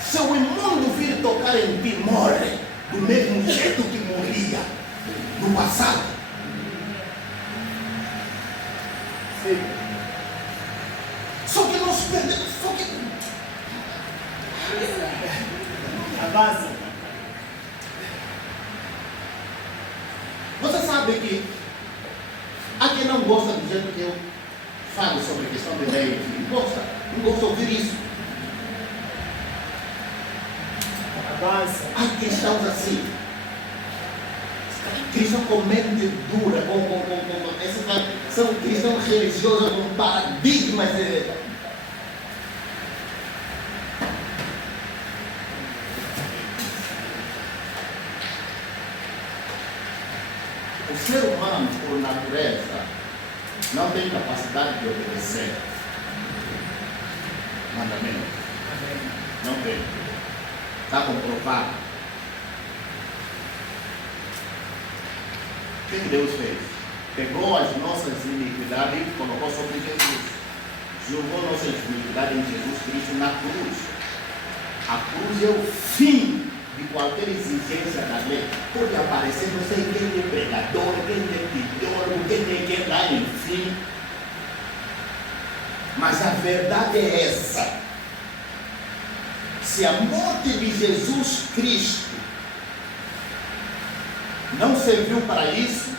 se o imundo vir tocar em ti, morre do mesmo jeito que morria no passado. Sim. Só que nós perdemos, a base. Você sabe que há quem não gosta do jeito que eu falo sobre a questão de lei, não gosta de ouvir isso. Há cristãos assim, cristãos com mente dura, são cristãos religiosos com paradigmas. O ser humano, por natureza, não tem capacidade de obedecer mandamento. Não tem. Está comprovado. O que Deus fez? Pegou as nossas iniquidades e colocou sobre Jesus. Jogou nossas iniquidades em Jesus Cristo na cruz. A cruz é o fim de qualquer exigência da lei. Pode aparecer, não sei quem é pregador, quem é teólogo, quem é lá, enfim. Mas a verdade é essa. Se a morte de Jesus Cristo não serviu para isso,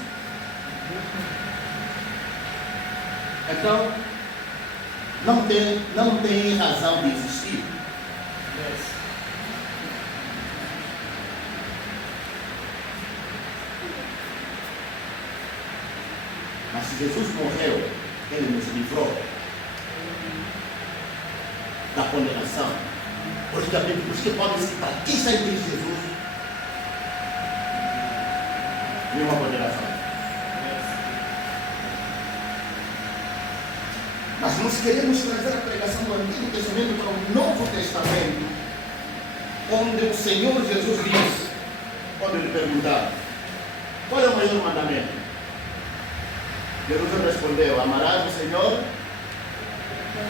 então não tem razão de existir. Mas se Jesus morreu, ele nos livrou da condenação. Por isso que pode dizer, para quem está em Cristo Jesus, nenhuma condenação. Mas nós queremos trazer a pregação do Antigo Testamento para o Novo Testamento, onde o Senhor Jesus diz, quando ele perguntar, qual é o maior mandamento? Jesus respondeu, amarás o Senhor,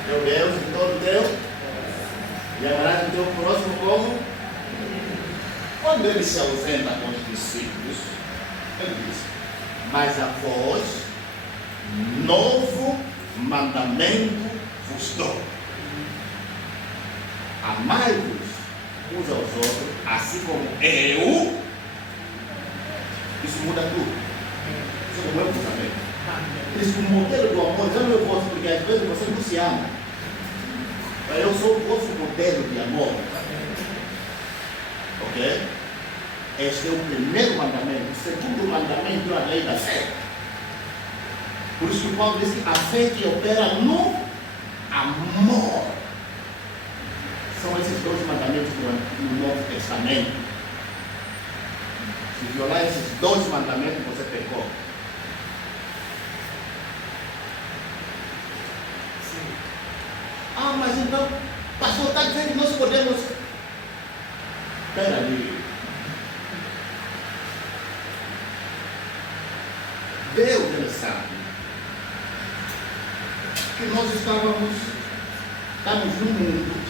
teu Deus, de todo teu, e amarás o teu próximo como? Quando ele se ausenta com os discípulos, ele diz, mas a vós, novo mandamento vos dou. Amai-vos uns aos outros, assim como eu. Isso muda tudo. Isso é o meu pensamento. Por isso que o modelo do amor já não é o vosso, porque às vezes você não se ama. Eu sou o vosso modelo de amor. Ok? Este é o primeiro mandamento. O segundo mandamento é a lei da fé. Por isso que Paulo diz que a fé que opera no amor. São esses dois mandamentos no Novo Testamento. Se violar esses dois mandamentos, você pecou. mas então, pastor, está dizendo que nós podemos. Espera ali. Deus, Ele sabe que nós estamos num mundo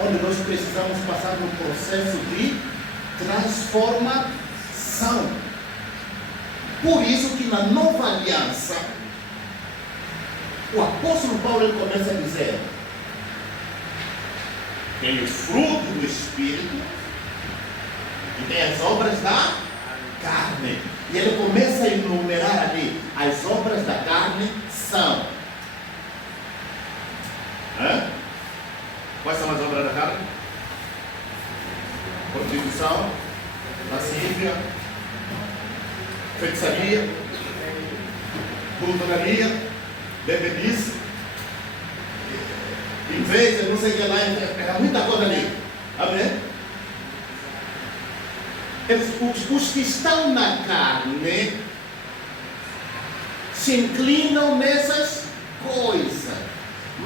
onde nós precisamos passar por um processo de transformação. Por isso que na nova aliança, o apóstolo Paulo ele começa a dizer: tem o fruto do Espírito e tem as obras da carne. E ele começa a enumerar ali: as obras da carne são. Quais são as obras da carne? Prostituição, lascívia, feitiçaria, glutonaria, bebedice, inveja, não sei o que lá, é muita coisa ali. Amém? Os que estão na carne se inclinam nessas coisas.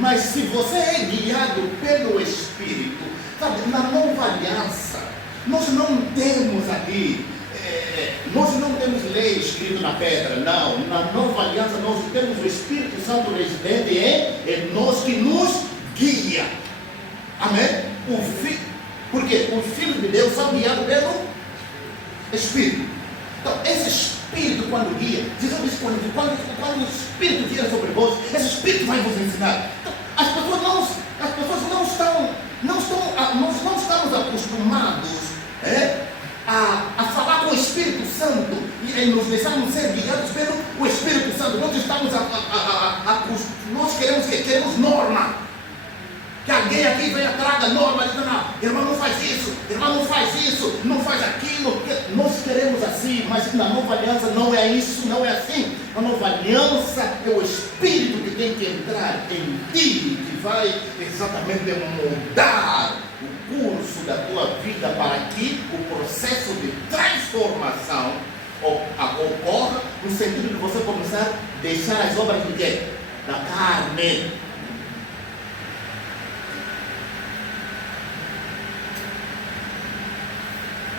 Mas se você é guiado pelo Espírito, sabe, na nova aliança, nós não temos aqui, nós não temos lei escrita na pedra, não. Na nova aliança nós temos o Espírito Santo residente em nós que nos guia. Amém? Porque os filhos de Deus são guiados pelo Espírito. Então, esse Espírito quando guia, Jesus diz quando o Espírito vier sobre vós, esse Espírito vai vos ensinar. Então, as pessoas não estamos acostumados a falar com o Espírito Santo e nos deixarmos ser guiados pelo Espírito Santo. Nós estamos nós queremos norma. Que alguém aqui venha traga norma, diz: não, irmão, não faz isso, irmão, não faz isso, não faz aquilo. Nós queremos assim, mas na nova aliança não é isso, não é assim. A nova aliança é o Espírito que tem que entrar em ti, que vai exatamente mudar o curso da tua vida para que o processo de transformação ocorra, no sentido de você começar a deixar as obras de quê? Da carne.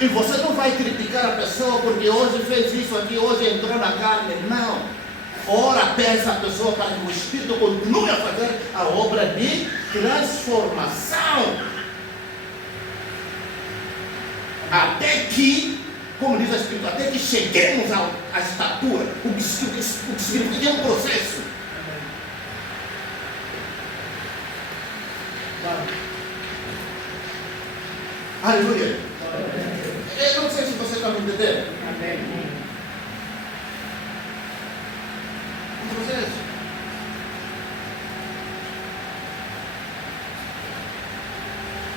E você não vai criticar a pessoa porque hoje fez isso aqui, hoje entrou na carne. Não. Ora, peça a pessoa para que o Espírito continue a fazer a obra de transformação. Até que, como diz a Escritura, até que cheguemos à estatura. O que significa que é um processo. Aleluia. Eu não sei se você está me entendendo. Amém.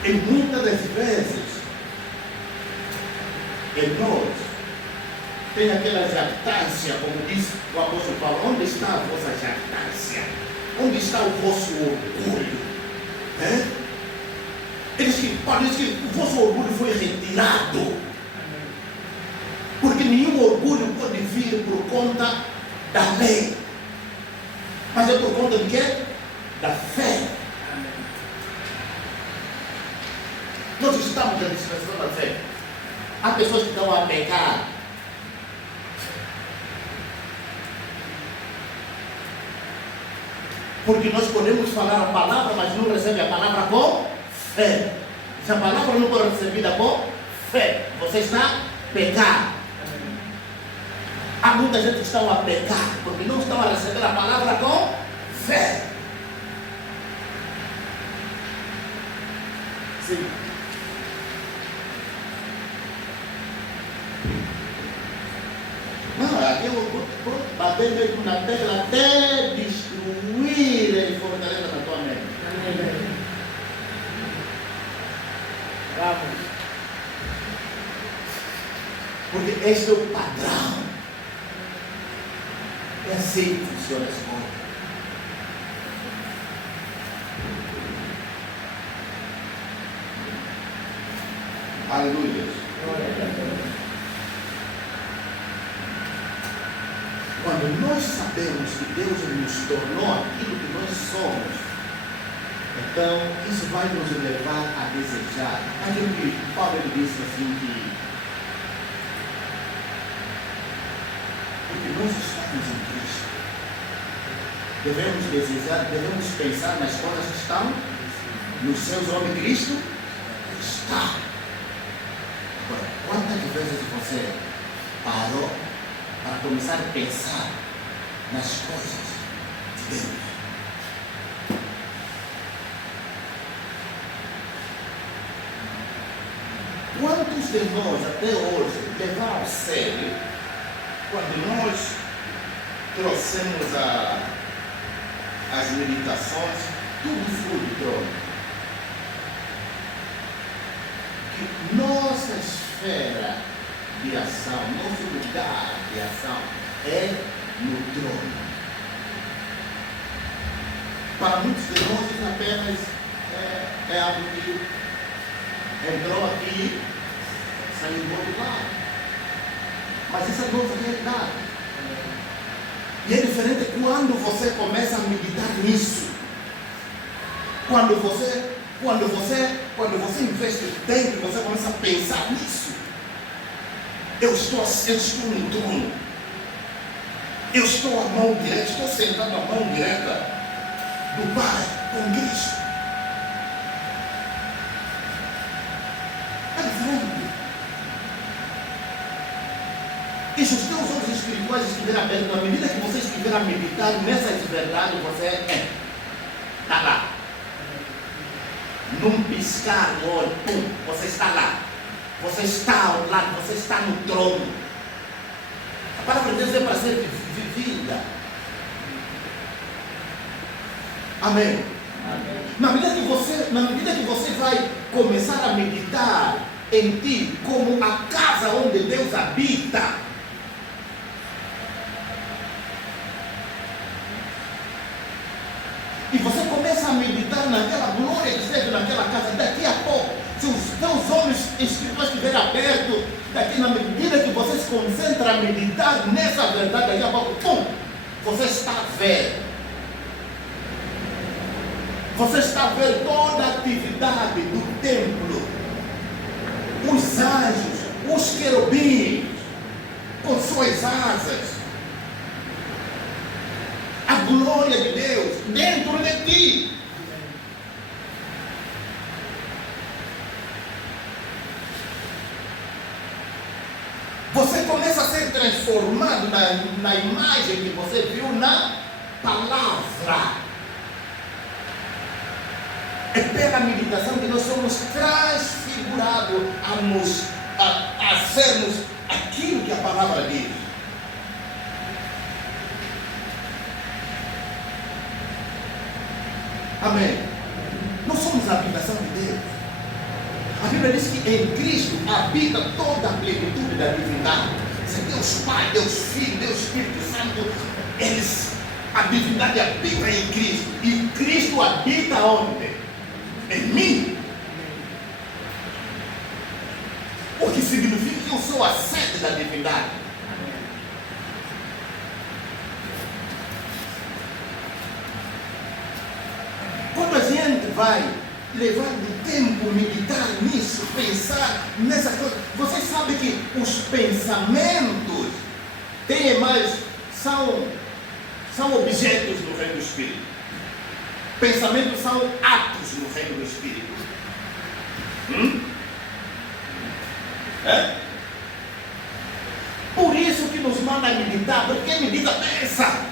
E muitas das vezes, em nós, tem aquela jactância, como diz o apóstolo Paulo: onde está a vossa jactância? Onde está o vosso orgulho? Ele diz que o vosso orgulho foi retirado. Porque nenhum orgulho pode vir por conta da lei. Mas é por conta de quê? Da fé. Nós estamos na dispensação da fé. Há pessoas que estão a pecar. Porque nós podemos falar a palavra, mas não recebe a palavra com fé. Se a palavra não for recebida com fé, você está a pecar. Há muita gente que está a pecar porque não estão a receber a palavra com fé. Sim. Não, aqui eu vou bater mesmo na tecla até destruir a fortaleza na tua mente. Amém. Vamos. Porque este é o padrão. É assim que funciona as coisas. Aleluia. Quando nós sabemos que Deus nos tornou aquilo que nós somos, Então, isso vai nos levar a desejar aquilo que Paulo disse assim, porque nós estamos em Cristo. Devemos desejar, devemos pensar nas coisas que estão nos céus, onde Cristo está. Agora, quantas vezes você parou para começar a pensar nas coisas de Deus? Quantos de nós até hoje levaram a sério quando nós trouxemos as meditações, tudo foi do trono? Que nossa esfera de ação, nosso lugar de ação é no trono. Para muitos de nós isso apenas é algo que entrou aqui, saiu do outro lado. Mas isso é nossa realidade. E é diferente quando você começa a meditar nisso. Quando você investe tempo, você começa a pensar nisso. Eu estou no trono. Eu estou à mão direta, estou sentado à mão direta do Pai com Cristo. É diferente. E se os teus olhos espirituais estiverem abertos, na medida que você estiver a meditar nessas verdades, você está lá. Num piscar de olho, pum, você está lá. Você está ao lado, você está no trono. A palavra de Deus é para ser vivida. Amém. Amém. Na medida que você vai começar a meditar em ti como a casa onde Deus habita, e você começa a meditar naquela glória que esteve naquela casa, daqui a pouco, se os teus olhos espirituais estiverem abertos, daqui na medida que você se concentra a meditar nessa verdade, daqui a pouco, pum, você está a ver. Você está a ver toda a atividade do templo. Os anjos, os querubins, com suas asas. A glória de Deus dentro de ti. Você começa a ser transformado na imagem que você viu na palavra. É pela meditação que nós somos transfigurados a sermos aquilo que a palavra diz. Amém. Nós somos a habitação de Deus. A Bíblia diz que em Cristo habita toda a plenitude da divindade. Se Deus Pai, Deus Filho, Deus Espírito Santo, a divindade habita em Cristo. E Cristo habita onde? Em mim. O que significa que eu sou a sede da divindade. Quando a gente vai levar o tempo, meditar nisso, pensar nessa coisa, você sabe que os pensamentos são objetos no reino do Espírito. Pensamentos são atos no reino do Espírito. Por isso que nos manda meditar, porque quem medita pensa.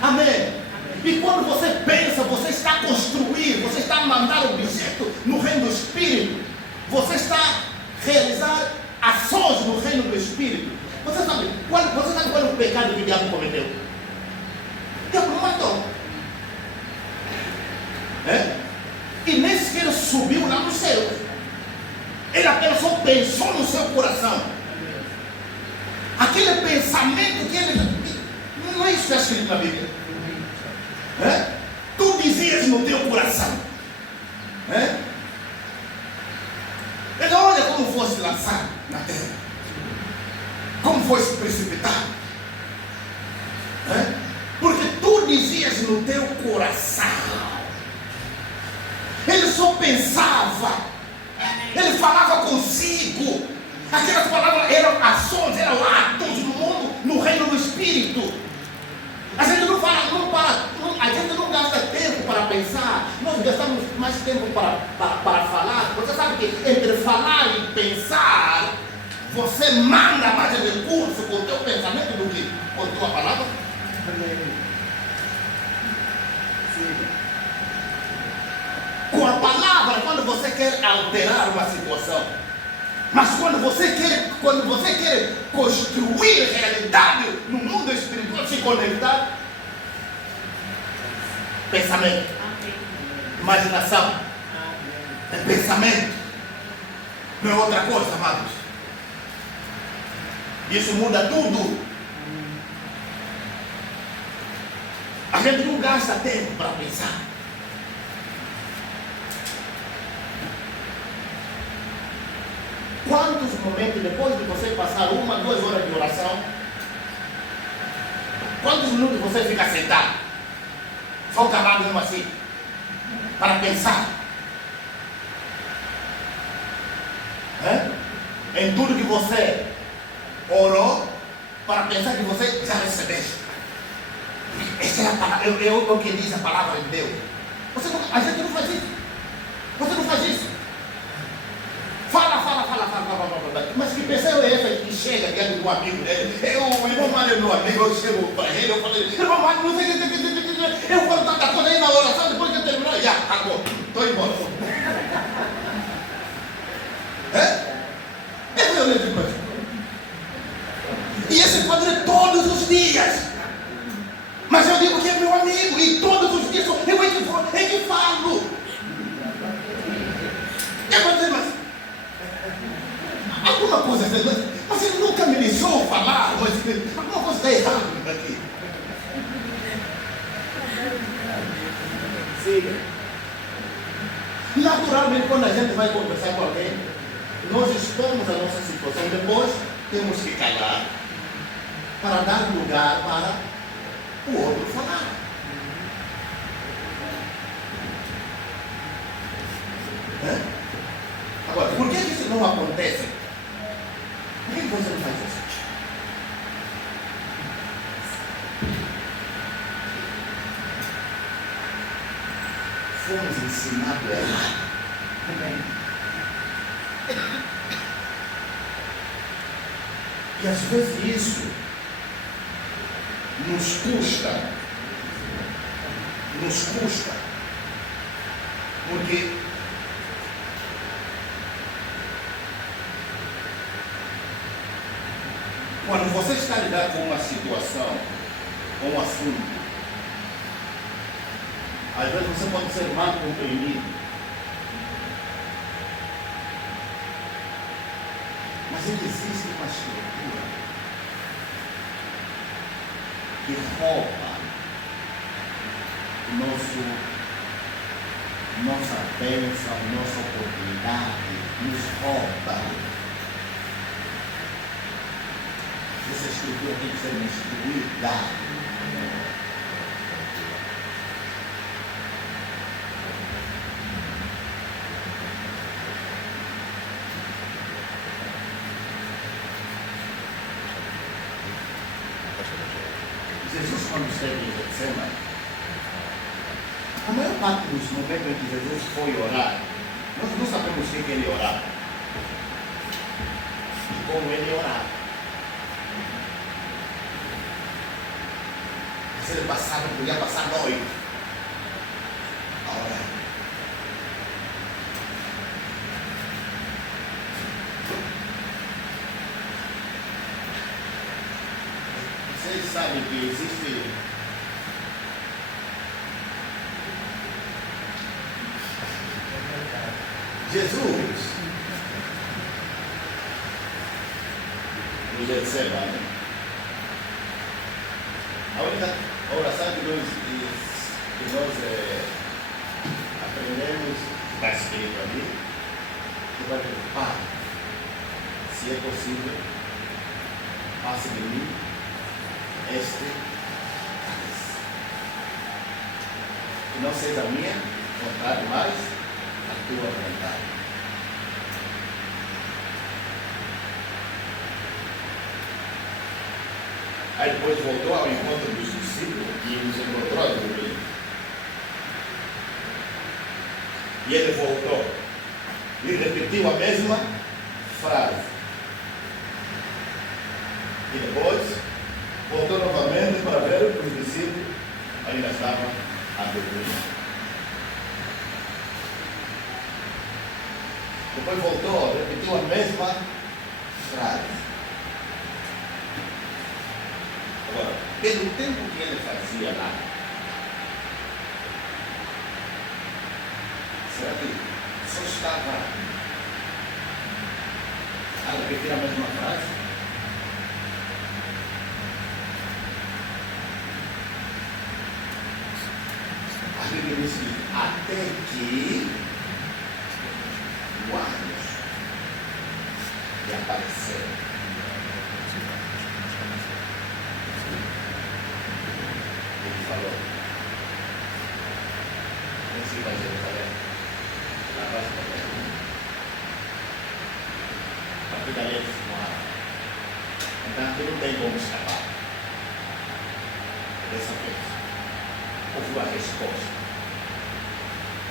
Amém. E quando você pensa, você está a construir, você está a mandar objeto no reino do Espírito. Você está a realizar ações no reino do Espírito. Você sabe qual é o pecado que o diabo cometeu? O diabo não matou. E nem sequer subiu lá no céu. Ele apenas só pensou no seu coração. Aquele pensamento que ele... Não é isso que está escrito na Bíblia. Tu dizias no teu coração. Ele olha como fosse lançado na terra. Como fosse precipitado. Porque tu dizias no teu coração. Ele só pensava, ele falava consigo. Aquelas palavras eram ações, eram atos no mundo, no reino do Espírito. A gente não fala, a gente não gasta tempo para pensar, nós gastamos mais tempo para falar. Você sabe que entre falar e pensar, você manda mais recurso com o teu pensamento do que com a tua palavra? Com a palavra, quando você quer alterar uma situação, mas quando você quer construir realidade no mundo espiritual, se conectar, pensamento, imaginação, é pensamento, não é outra coisa, amados. Isso muda tudo. A gente não gasta tempo para pensar. Quantos momentos depois de você passar 1, 2 horas de oração, quantos minutos você fica sentado, só calado mesmo assim, para pensar? Em tudo que você orou, para pensar que você já recebeste. Essa é a palavra, o que diz a palavra de Deus. A gente não faz isso. Você não faz isso. Fala. Mas que pessoa é essa que chega diante do amigo dele? O irmão Mário é meu amigo, eu chego para ele, eu falei, irmão Mário, não sei o que, eu falo tanta coisa aí na oração, depois que terminou, já, acabou, estou embora. É violento demais. E esse padre é todos os dias. Mas eu digo que é meu amigo, e todos os dias eu é que falo. Eu vou dizer, mas alguma coisa, mas ele nunca me deixou falar, mas alguma coisa está errada aqui. Siga. Naturalmente, quando a gente vai conversar com alguém, nós expomos a nossa situação, depois temos que calar para dar lugar para o outro falar. Agora, por que isso não acontece? Por que você não faz isso? Fomos ensinados errado. E às vezes isso nos custa, porque quando você está lidando com uma situação, com um assunto, às vezes você pode ser mal compreendido, mas existe uma estrutura que rouba nossa bênção, nossa oportunidade, nos rouba. Essa estrutura tem que ser destruída. Jesus, quando esteve em Getsemane, a maior parte dos momentos em que Jesus foi orar, nós não sabemos o que ele orava e como ele orava. Mas ele podia passar a noite a orar. Vocês sabem que existe Jesus no Getsemane. A única oração que nós aprendemos, está escrito ali, que vai dizer: Pai, se é possível, passe de mim este cálice. Que não seja a minha vontade, mas a tua vontade. Aí depois voltou ao encontro dos discípulos e nos encontrou a dormir. E ele voltou e repetiu a mesma frase. E depois voltou novamente para ver que os discípulos ainda estavam a dormir. Depois voltou, repetiu a mesma frase. Agora, pelo tempo que ele fazia lá, será que só estava a repetir a mesma frase? A Bíblia diz que até que o anjo lhe apareceu. Ele falou: "Esse vai ser Jerusalém, lá vai se fazer. A vida ali é desmoada. Então, tu não tem como escapar." Dessa vez, houve a resposta.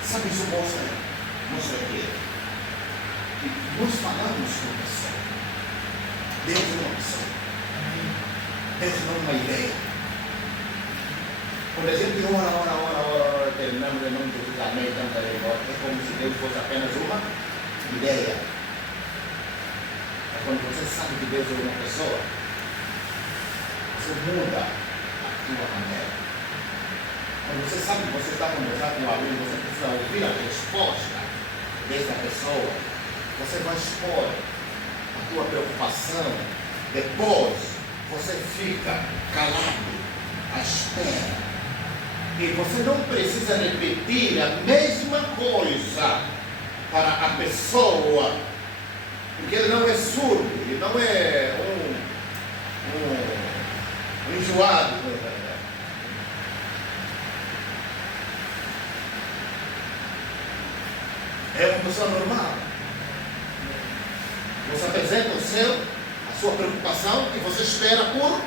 Sabe, isso mostra que nós falamos com a pessoa. Deus é uma pessoa. Deus não é uma ideia. Quando a gente ora, terminamos em nome de Jesus, amém, estamos a embora, é como se Deus fosse apenas uma ideia. Mas quando você sabe que Deus é uma pessoa, você muda a tua maneira. Quando você sabe que você está conversando com alguém, você precisa ouvir a resposta dessa pessoa, você vai expor a tua preocupação. Depois, você fica calado, à espera. E você não precisa repetir a mesma coisa para a pessoa, porque ele não é surdo, ele não é um enjoado. É uma pessoa normal. Você apresenta a sua preocupação e você espera por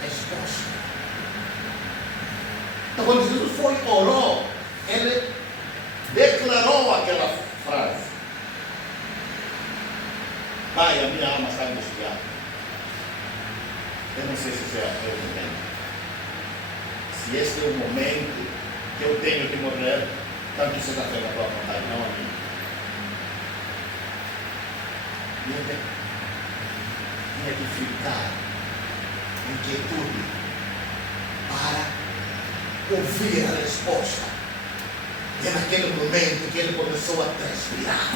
resposta. Então, quando Jesus orou, ele declarou aquela frase: "Pai, a minha alma está angustiada." Eu não sei se esse é o momento. Se esse é o momento que eu tenho que morrer, tanto seja feita a tua vontade, não a minha. Tinha que ficar em quietude para ouvir a resposta. E é naquele momento que ele começou a transpirar.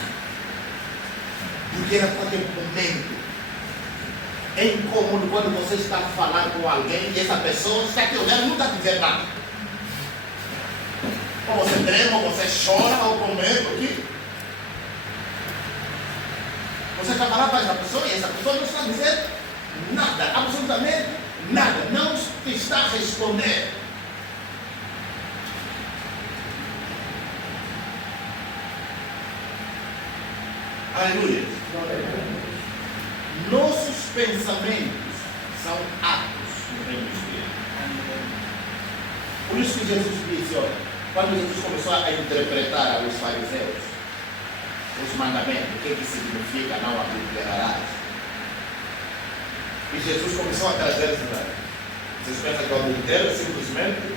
Porque era naquele momento é incômodo quando você está falando com alguém e essa pessoa está te olhando e não está dizendo nada. Ou você treme, ou você chora, ou com medo aqui. Você está falando para essa pessoa e essa pessoa não está dizendo nada, absolutamente nada, não te está respondendo. Aleluia. Nossos pensamentos são atos do reino dos céus. Por isso que Jesus disse, olha, quando Jesus começou a interpretar aos fariseus os mandamentos, o que significa não adulterarás, e Jesus começou a trazer isso daí. Vocês pensam que o adultério é simplesmente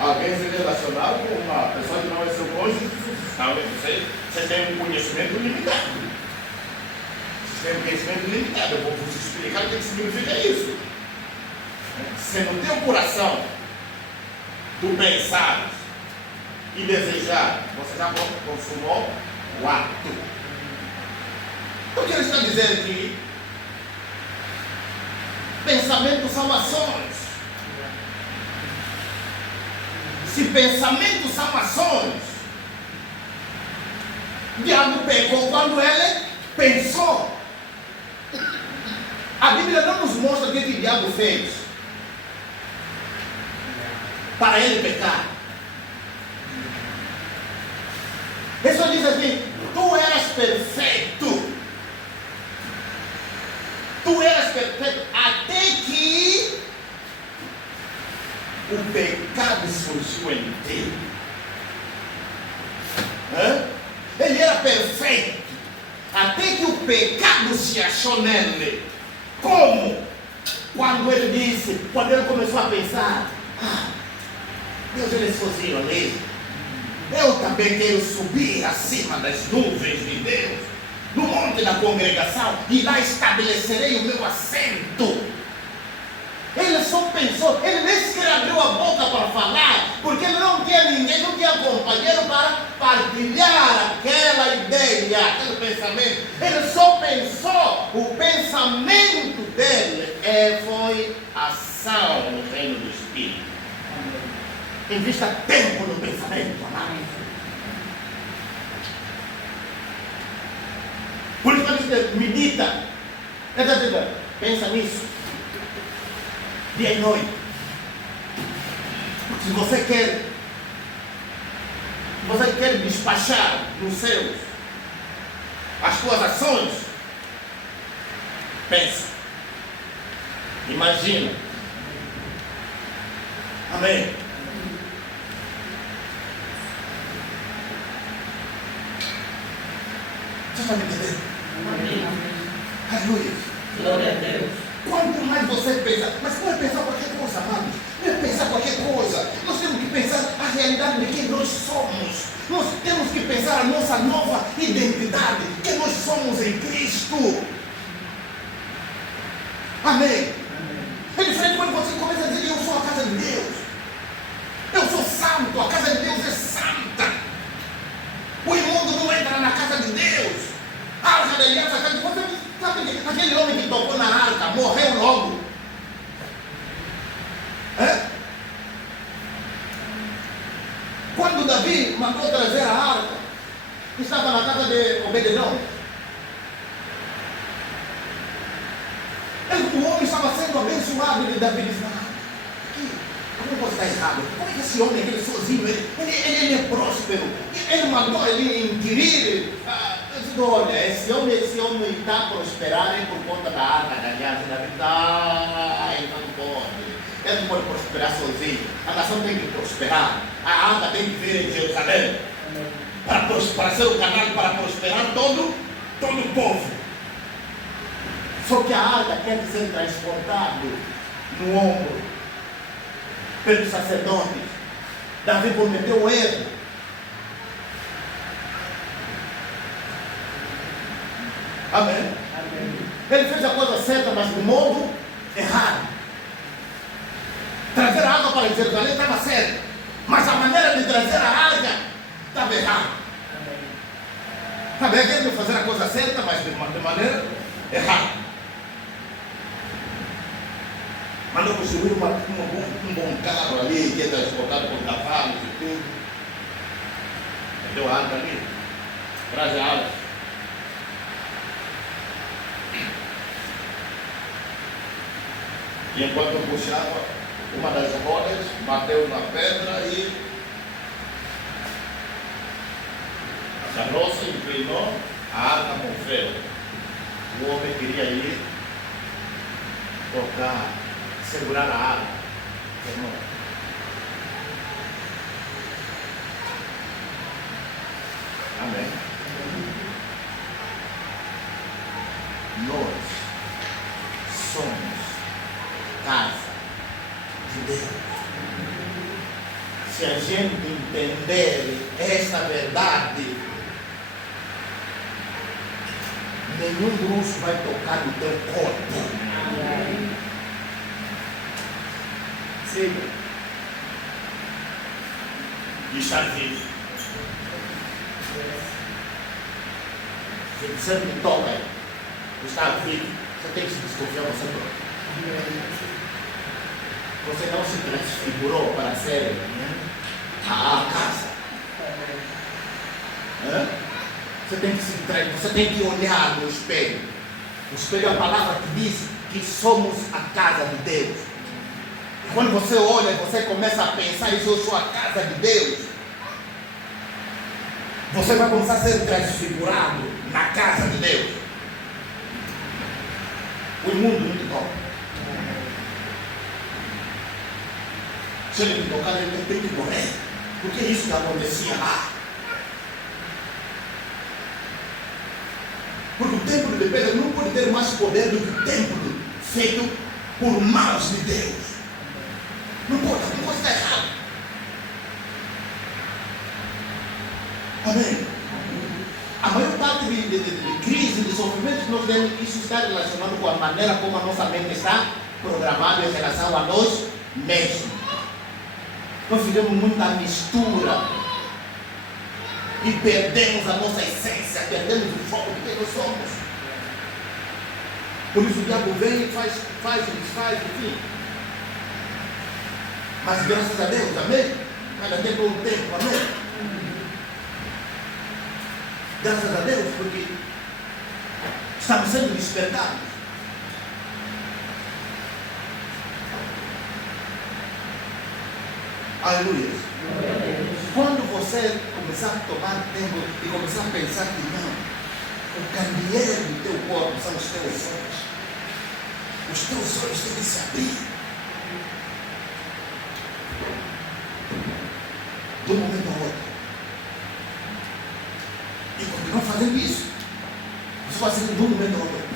alguém se relacionar com uma pessoa que não é seu cônjuge? Não, vocês têm um conhecimento limitado. Vocês têm um conhecimento limitado. Eu vou vos explicar o que significa isso. Se no teu coração tu pensares e desejar, você já consumou o ato. Então o que ele está dizendo aqui? Pensamentos são ações. Se pensamentos são ações, o diabo pecou quando ele pensou. A Bíblia não nos mostra o que o diabo fez. para ele pecar. Ele só diz assim: tu eras perfeito. Tu eras perfeito até que o pecado surgiu em ti. Ele era perfeito até que o pecado se achou nele. Como? Quando ele começou a pensar: Deus, ele é sozinho mesmo. Eu também quero subir acima das nuvens de Deus, no monte da congregação, e lá estabelecerei o meu assento. Ele só pensou, ele nem sequer abriu a boca para falar, porque ele não tinha ninguém, não tinha companheiro para partilhar aquela ideia, aquele pensamento. Ele só pensou, o pensamento dele foi ação no reino do Espírito. Invista tempo no pensamento, amado. Por isso que ele medita, pensa nisso, dia e noite. Se você quer despachar nos céus as tuas ações, pensa, imagina. Amém. Você está me entendendo? Amém. Aleluia. Glória a Deus. Quanto mais você pensa, mas não é pensar qualquer coisa, amados. Não é pensar qualquer coisa. Nós temos que pensar a realidade de quem nós somos. Nós temos que pensar a nossa nova identidade, que nós somos em Cristo. Amém. É diferente quando você começa a dizer: eu sou a casa de Deus. Eu sou santo, a casa de Deus é santa. O imundo não entra na casa de Deus. A arca da aliança, você sabe que aquele homem que tocou na arca morreu logo. Quando Davi mandou trazer a arca, estava na casa de Obed-edom. O homem estava sendo abençoado e Davi disse: como posso estar errado? Como é que esse homem, ele sozinho, ele é próspero? Ele mandou ele inquirir. Eu digo: olha, esse homem está a prosperar por conta da arca da aliança. Ele não pode. Ele não pode prosperar sozinho. A nação tem que prosperar. A arca tem que vir em Jerusalém para ser o canal para prosperar todo o povo. Só que a arca quer ser transportada no ombro pelos sacerdotes. Davi cometeu o erro. Amém? Amém. Ele fez a coisa certa, mas do modo errado. Trazer a arca para Jerusalém estava certo, mas a maneira de trazer a arca estava errada. Amém? Querendo fazer a coisa certa, mas de maneira errada. Mandou construir um bom carro ali, que é transportado por cavalos e tudo. Meteu a arca ali, traz a arca. E enquanto eu puxava, uma das rodas bateu na pedra e a carroça inclinou, a arca morreu. O homem queria ir tocar, segurar a arca. Irmão. Amém. Nós somos casa de Deus. Se a gente entender essa verdade, nenhum bruxo vai tocar no teu corpo. Siga. E está vivo. Se você me toca, está vivo. Você tem que se desconfiar você próprio. Você não se transfigurou para ser a casa. Você tem que se entregar, você tem que olhar no espelho. O espelho é a palavra que diz que somos a casa de Deus. Quando você olha, você começa a pensar em sua casa de Deus, você vai começar a ser transfigurado na casa de Deus. O imundo não te toca. Se ele te tocar, ele tem que morrer. Porque isso que acontecia lá. Porque o templo de Pedro não pode ter mais poder do que o templo feito por mãos de Deus. Não pode estar errado. Amém? A maior parte de crise, de sofrimento que nós temos, isso está relacionado com a maneira como a nossa mente está programada em relação a nós mesmos. Nós fizemos muita mistura e perdemos a nossa essência, perdemos o foco de quem nós somos. Por isso o diabo vem e faz, desfaz, enfim. Mas graças a Deus, amém? Cada tempo é um tempo, amém? Graças a Deus, porque estamos sendo despertados. Aleluia. Quando você começar a tomar tempo e começar a pensar que não, o candeeiro do teu corpo são os teus olhos. Os teus olhos têm que se abrir. De um momento ao outro. E continuar fazendo isso. Você vai fazendo de um momento ao outro.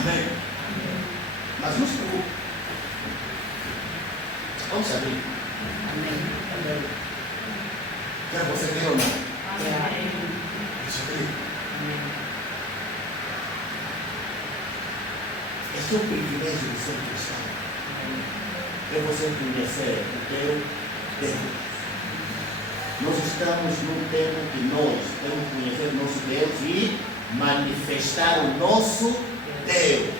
Amém? Mas não se preocupe. Vamos se abrir. Amém. Quer você crer ou não? Amém. Deixa eu crer. Esse é o privilégio de ser cristão. É você conhecer o teu Deus. Nós estamos num tempo que nós temos que conhecer o nosso Deus e manifestar o nosso Deus.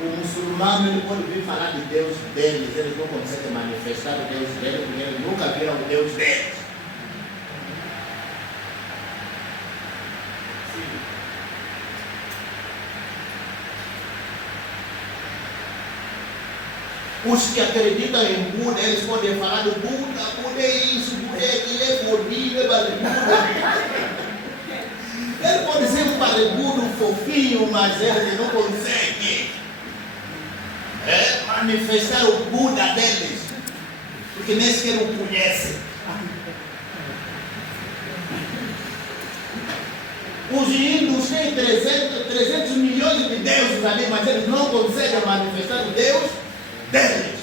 O muçulmano ele pode vir falar de Deus deles, eles não conseguem manifestar o Deus deles, porque eles nunca viram o Deus deles. Os que acreditam em Buda, eles podem falar do Buda, Buda é isso, Buda é aquilo, é gordinho, é barrigudo. Ele pode ser um barrigudo, um fofinho, mas ele não consegue manifestar o Buda deles, porque nem sequer o conhecem. Os índios têm 300 milhões de deuses ali, mas eles não conseguem manifestar o Deus deles.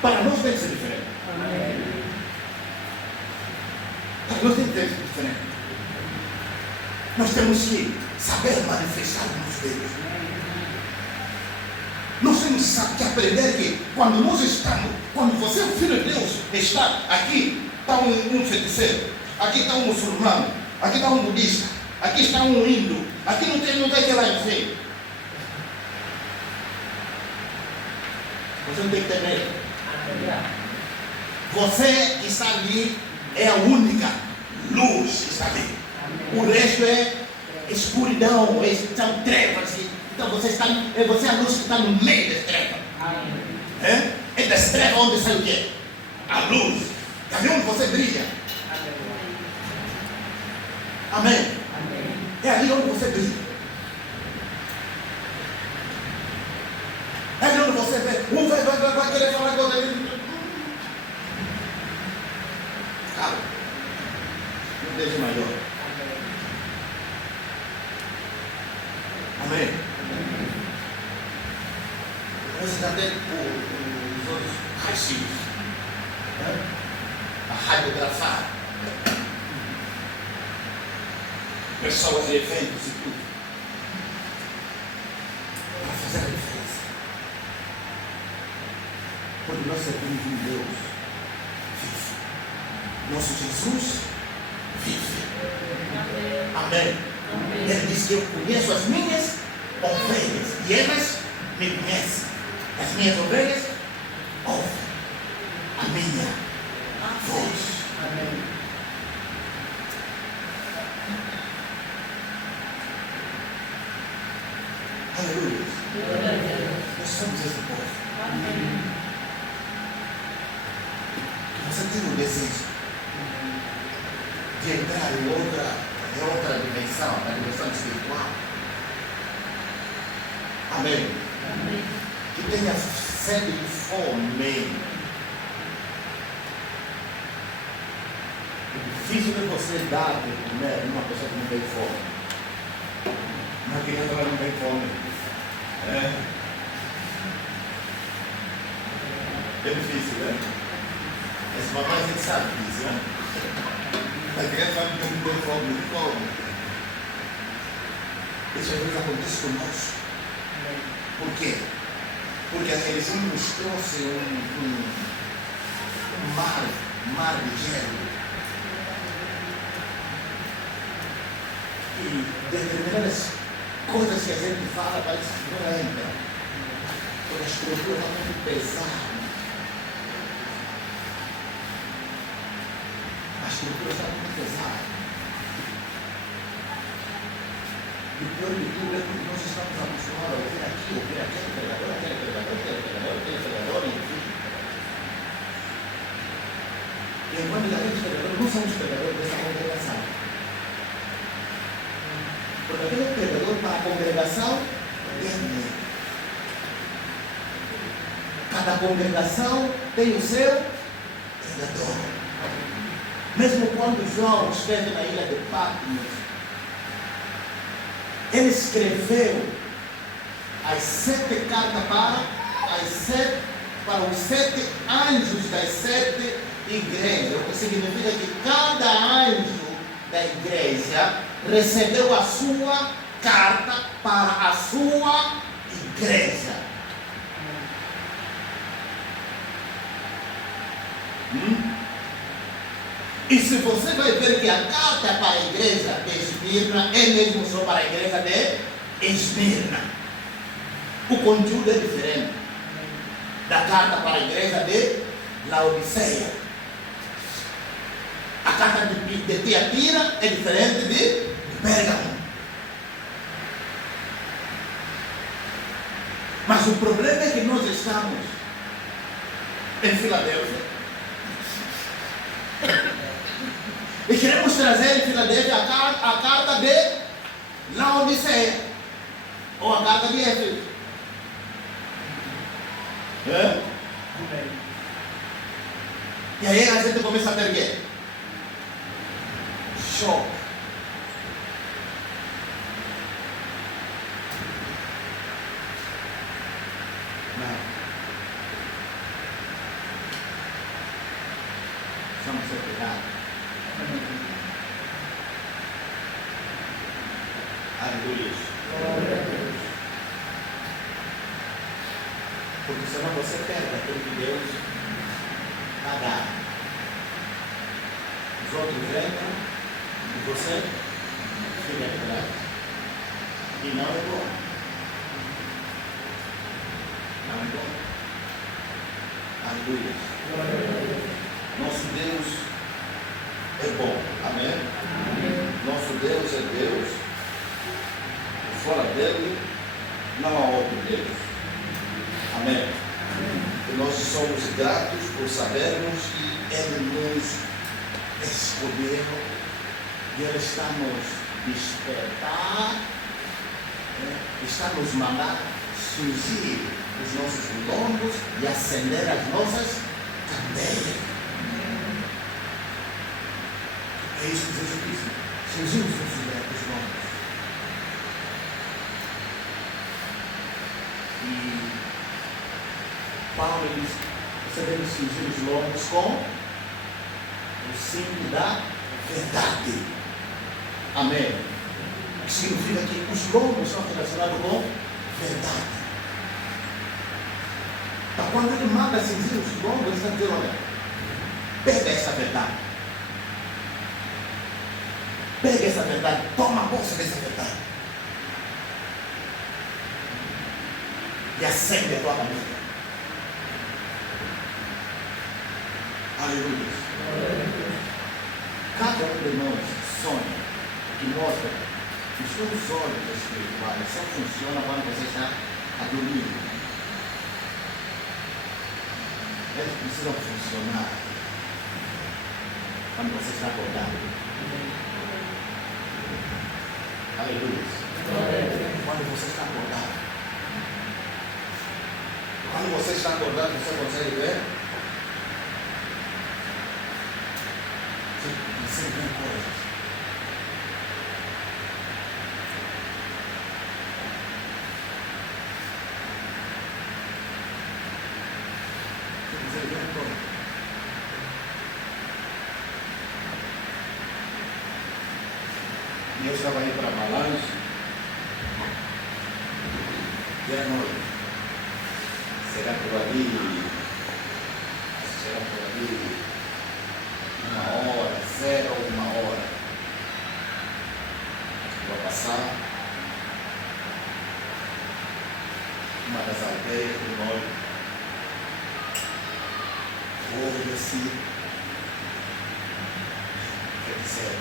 Para nós tem que ser diferente. Para nós tem que ser diferente. Nós temos que saber manifestar o nosso Deus. Nós temos que aprender que quando nós estamos, quando você, o Filho de Deus, está aqui, está um feiticeiro, aqui está um muçulmano, aqui está um budista, aqui está um hindu, aqui não tem que ir lá em frente. Você não tem que ter medo. Você que está ali é a única luz que está ali. O resto é escuridão, são trevas. Então você é a luz que está no meio das trevas. É das trevas onde sai o quê? A luz. Cadê onde você brilha? Amém? É ali onde você brilha. É ali onde você vê. Um vai querer falar com ele. Calma. Não deixe maior. Amém? Você já tem os olhos raios, a radiografar, pessoas e eventos e tudo, para fazer a diferença. Quando nós servimos um Deus vivo, nosso Jesus vive. Amém? Ele diz que eu conheço as minhas ovelhas e elas me conhecem. As minhas ovelhas ouvem a minha voz. Aleluia. Nós somos esse povo. Que você tem um desejo de entrar em outra dimensão, na dimensão espiritual. Amém. Que tenha sede e fome. O difícil de você dar de comer uma pessoa que não tem fome. Uma criança ela não tem fome. É difícil, né? As mamães nem sabem disso, né? A criança não tem fome. Isso às vezes acontece conosco. Por quê? Porque a religião nos trouxe um mar de gelo. E determinadas coisas que a gente fala parece que não entra. Porque a estrutura está muito pesada. A estrutura está muito pesada. E o pior de tudo é que nós estamos acostumados a ouvir aqui, ouvir aquele pregador, enfim. E enquanto a gente pregador, não somos pregadores dessa congregação. Porque aquele é pregador para a congregação dele. Cada congregação tem o seu pregador. Mesmo quando João esteve na ilha de Patmos, ele escreveu as 7 cartas para os 7 anjos das 7 igrejas. O que significa que cada anjo da igreja recebeu a sua carta para a sua igreja. E se você vai ver que a carta para a igreja de Esmirna é mesmo só para a igreja de Esmirna. O conteúdo é diferente da carta para a igreja de Laodiceia. A carta de Tiatira é diferente de Pérgamo. Mas o problema é que nós estamos em Filadélfia e queremos trazer em Filadélfia a carta de Laodiceia ou a carta de Éfeso. E aí a gente começa a ter quê? Choque. Não. Vamos ser cuidados. Aleluia. Porque senão você perde aquilo que Deus dá. Os outros entram e você fica atrás. E não é bom. Não é bom. Aleluia. Nosso Deus é bom. Amém? Amém. Nosso Deus é Deus. Fora dele não há outro Deus. Amém. Amém. E nós somos gratos por sabermos que Ele nos escolheu e Ele está nos despertar, está nos mandar surgir os nossos lombos e acender as nossas candeias. É isso que Jesus disse. Surgir os nossos lombos. E Paulo diz: você deve cingir os lombos com o cinto da verdade. Amém. O que significa que os lombos são relacionados com verdade. Então, quando ele manda cingir os lombos, ele está dizendo: olha, pega essa verdade. Pega essa verdade, toma posse dessa verdade. E acende a tua cabeça. Aleluia. Cada um de nós sonha que mostra Os seus olhos espirituais só funcionam quando você está a dormir. Eles precisam funcionar quando você está acordado. Aleluia. Quando você está acordado. Quando você está acordado, você consegue ver? Você vê coisas. Você vê coisas. E eu estava indo para Balanço. E era noite. Será por ali 1 hora. Vou passar uma das aldeias do norte. Houve assim. Quer dizer,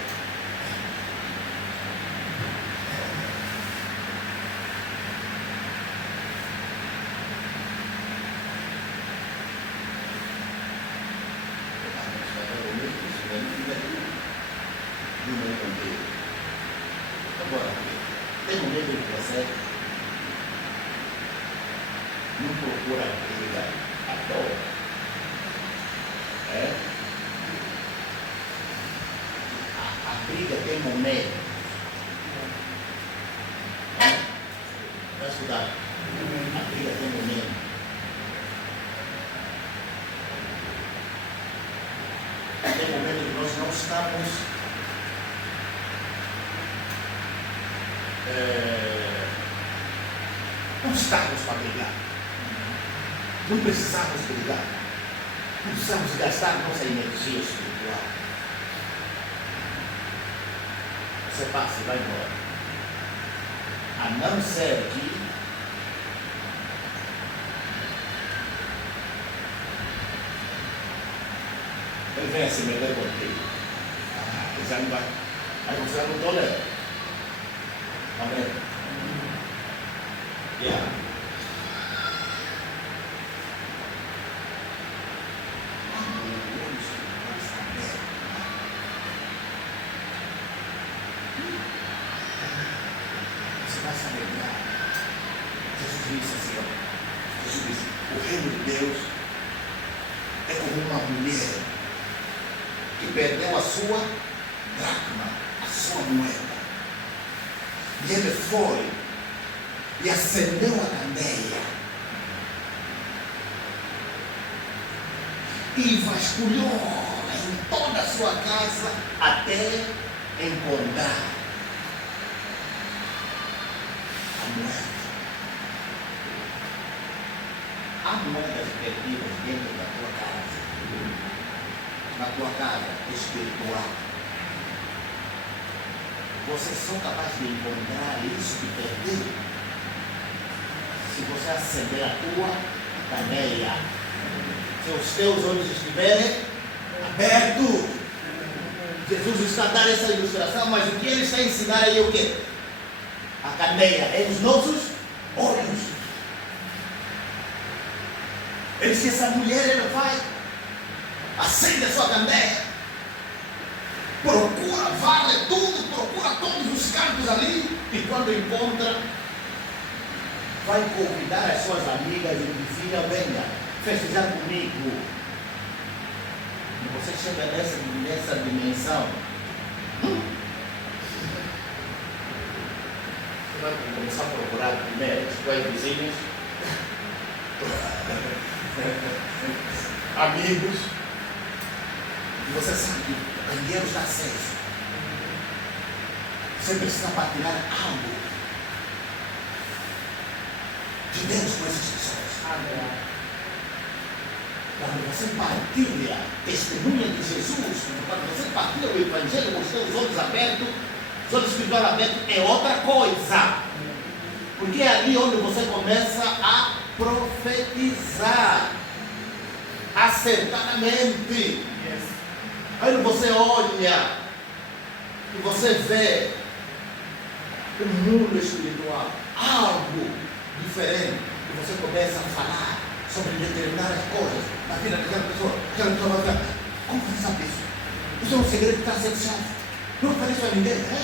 agora, tem um medo que você não procura briga à toa. A briga tem momento. Vai estudar. A briga tem momento. Tem momento que nós não estamos não estamos para brigar. Não precisamos brigar. Não precisamos gastar nossa energia espiritual. Você passa e vai embora. A não ser que ele venha se meter contigo. Ele já não vai. Aí você já não tolera. Amém? Yeah. Você vai se alegrar. Jesus disse assim, ó. Jesus disse, o reino de Deus é como uma mulher que perdeu a sua dracma, a sua moeda. E ele foi e acendeu a candeia e vasculhou em toda a sua casa até encontrar a moeda. Há moedas perdidas dentro da tua casa, na tua casa espiritual. Você é só capaz de encontrar isso que perdeu se você acender a tua candeia. Se os teus olhos estiverem abertos. Jesus está a dar essa ilustração, mas o que ele está a ensinar aí é o quê? A candeia é os nossos olhos. Ele disse, essa mulher, ela vai, acende a sua candeia, procura, varre tudo, procura todos os cantos ali, e quando encontra, vai convidar as suas amigas e dizer, venha festejar comigo. E você chega nessa dimensão, você vai começar a procurar primeiro as tuas vizinhas, amigos, e você sabe que o candeeiro está aceso. Você precisa partilhar algo de Deus com essas pessoas. Quando você partilha testemunha de Jesus, quando você partilha o Evangelho com os seus olhos abertos, os olhos espirituais abertos, é outra coisa. Porque é ali onde você começa a profetizar acertadamente. Aí você olha e você vê o mundo espiritual, algo diferente, e você começa a falar sobre determinadas coisas na vida daquela pessoa vai falar, como você sabe isso? Isso é um segredo que está sendo chave. Não falei isso a ninguém, é?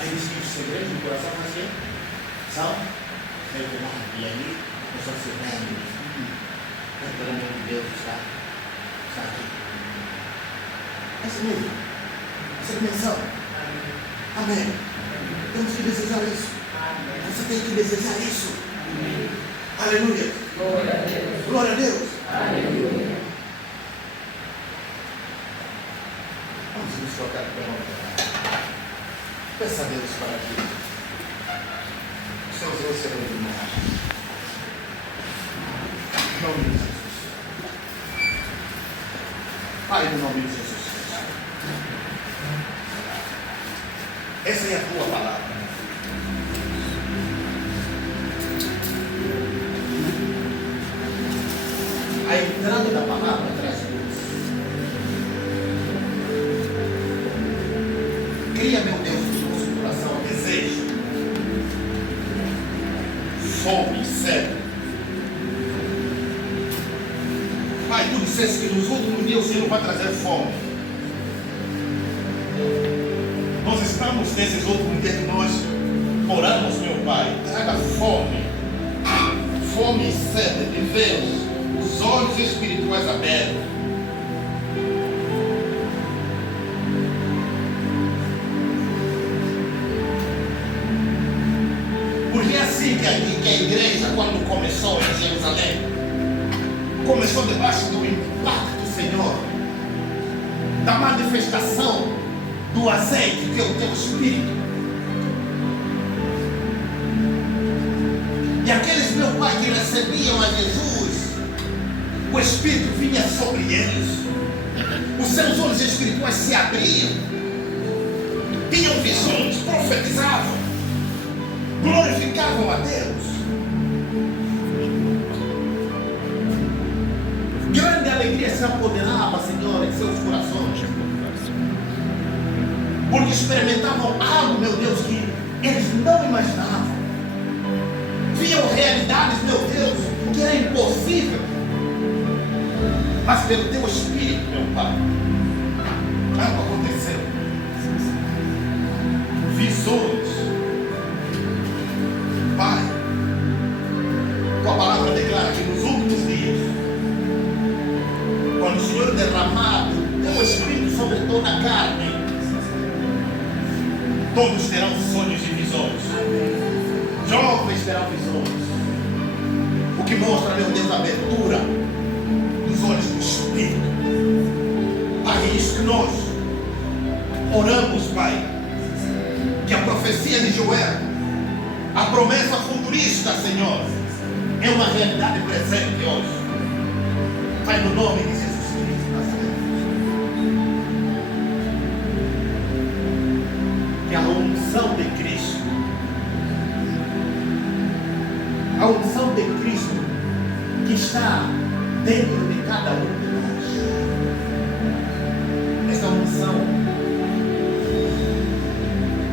Aí diz que os segredos do coração são revelados. E aí a pessoa se rende e diz, pelo amor de Deus está aqui. Essa mesmo, essa dimensão. Amém. Temos que desejar isso. Você tem que desejar isso. Aleluia. Glória a Deus. Glória a Deus. Aleluia. Vamos nos colocar de pé. Peça a Deus para que os seus olhos sejam iluminados. Em nome de Jesus. Pai, no nome de Jesus. Essa é a tua palavra. A entrada da palavra traz luz. Cria, meu Deus, no nosso coração desejo, fome, sede. Pai, tu disseste que nos últimos dias o Senhor vai trazer fome. Nós estamos nesses últimos dias que nós oramos, meu Pai, traga fome, fome e sede de ver os olhos espirituais abertos. Porque é assim que a igreja, quando começou em Jerusalém, começou debaixo do impacto, Senhor, da manifestação do azeite que é o teu Espírito. E aqueles, meu Pai, que recebiam a Jesus, o Espírito vinha sobre eles, os seus olhos espirituais se abriam, tinham visões, profetizavam, glorificavam a Deus. Grande alegria se apoderava, Senhor, em seus corações, porque experimentavam algo, meu Deus, que eles não imaginavam. Viam realidades, meu Deus, que era impossível. Mas pelo teu Espírito, meu Pai, algo aconteceu. Visões. Pai, tua palavra declara que nos últimos dias, quando o Senhor derramar o teu Espírito sobre toda a carne, todos terão sonhos e visões. Jovens terão visões. O que mostra, meu Deus, a abertura dos olhos do Espírito. Pai, é isso que nós oramos, Pai. Que a profecia de Joel, a promessa futurista, Senhor, é uma realidade presente hoje. Pai, no nome de Jesus Cristo, que a unção de Cristo, a unção de Cristo que está dentro de cada um de nós, essa unção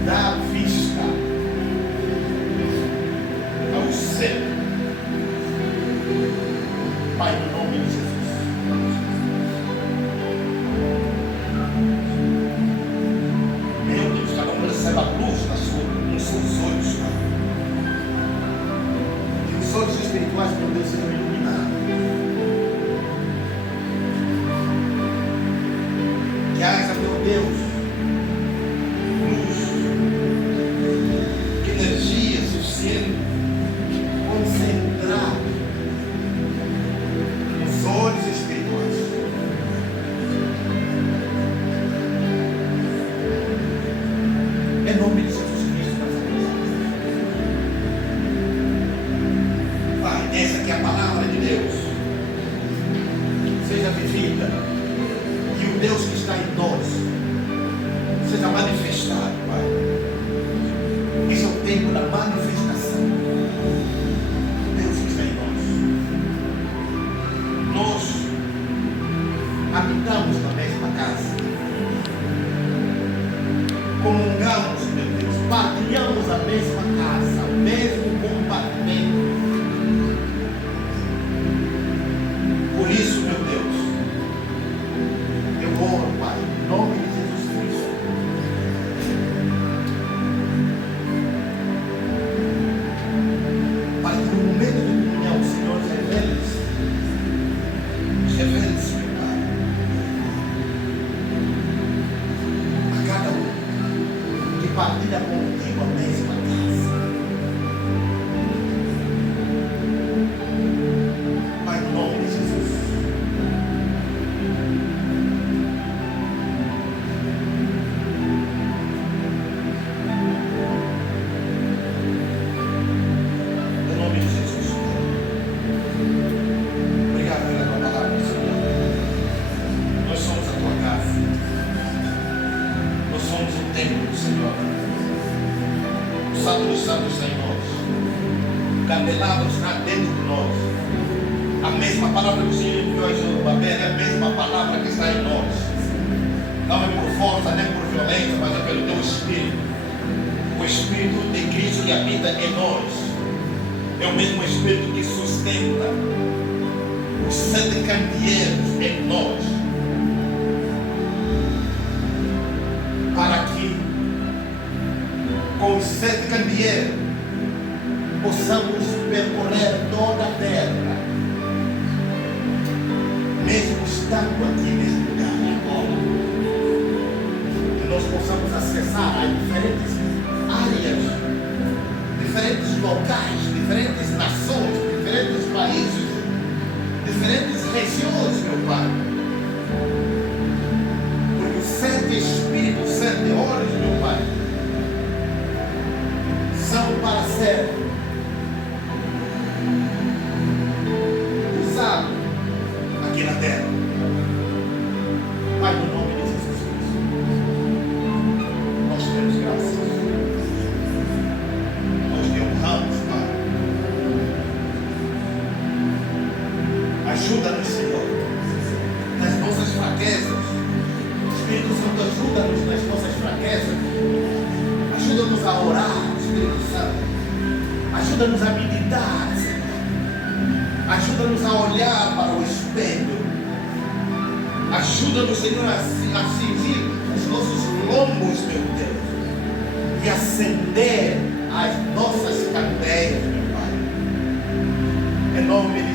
dá vista ao céu. Pai, no nome de Jesus. Meu Deus, cada um receba a luz nos seus olhos, Pai. Que os olhos espirituais, meu Deus, sejam iluminados. Que haja, meu Deus, luz, energia suficiente, concentrada nos olhos espirituais. Em nome de Jesus Cristo, Pai, essa que é a palavra palavra está dentro de nós. A mesma palavra que o Senhor enviou a Zorobabel é a mesma palavra que está em nós. Não é por força, nem por violência, mas é pelo teu Espírito. O Espírito de Cristo que habita em nós. É o mesmo Espírito que sustenta os 7 candeeiros em nós. Para que com os 7 candeeiros possamos percorrer toda a terra, mesmo estando aqui nesse lugar agora, que nós possamos acessar as diferentes áreas, diferentes locais, diferentes nações, diferentes países, diferentes regiões, meu Pai. Porque os 7 Espíritos, 7 olhos, meu Pai, são para ser usados aqui na terra. Pai, no nome de Jesus Cristo, nós te damos graças. Nós te honramos, Pai. Ajuda-nos, Senhor, nas nossas fraquezas. Espírito Santo, ajuda-nos nas nossas fraquezas. Ajuda-nos a orar, Espírito Santo. Ajuda-nos a meditar, Senhor. Ajuda-nos a olhar para o espelho. Ajuda-nos, Senhor, a cingir os nossos lombos, meu Deus, e acender as nossas candeias, meu Pai. Em nome de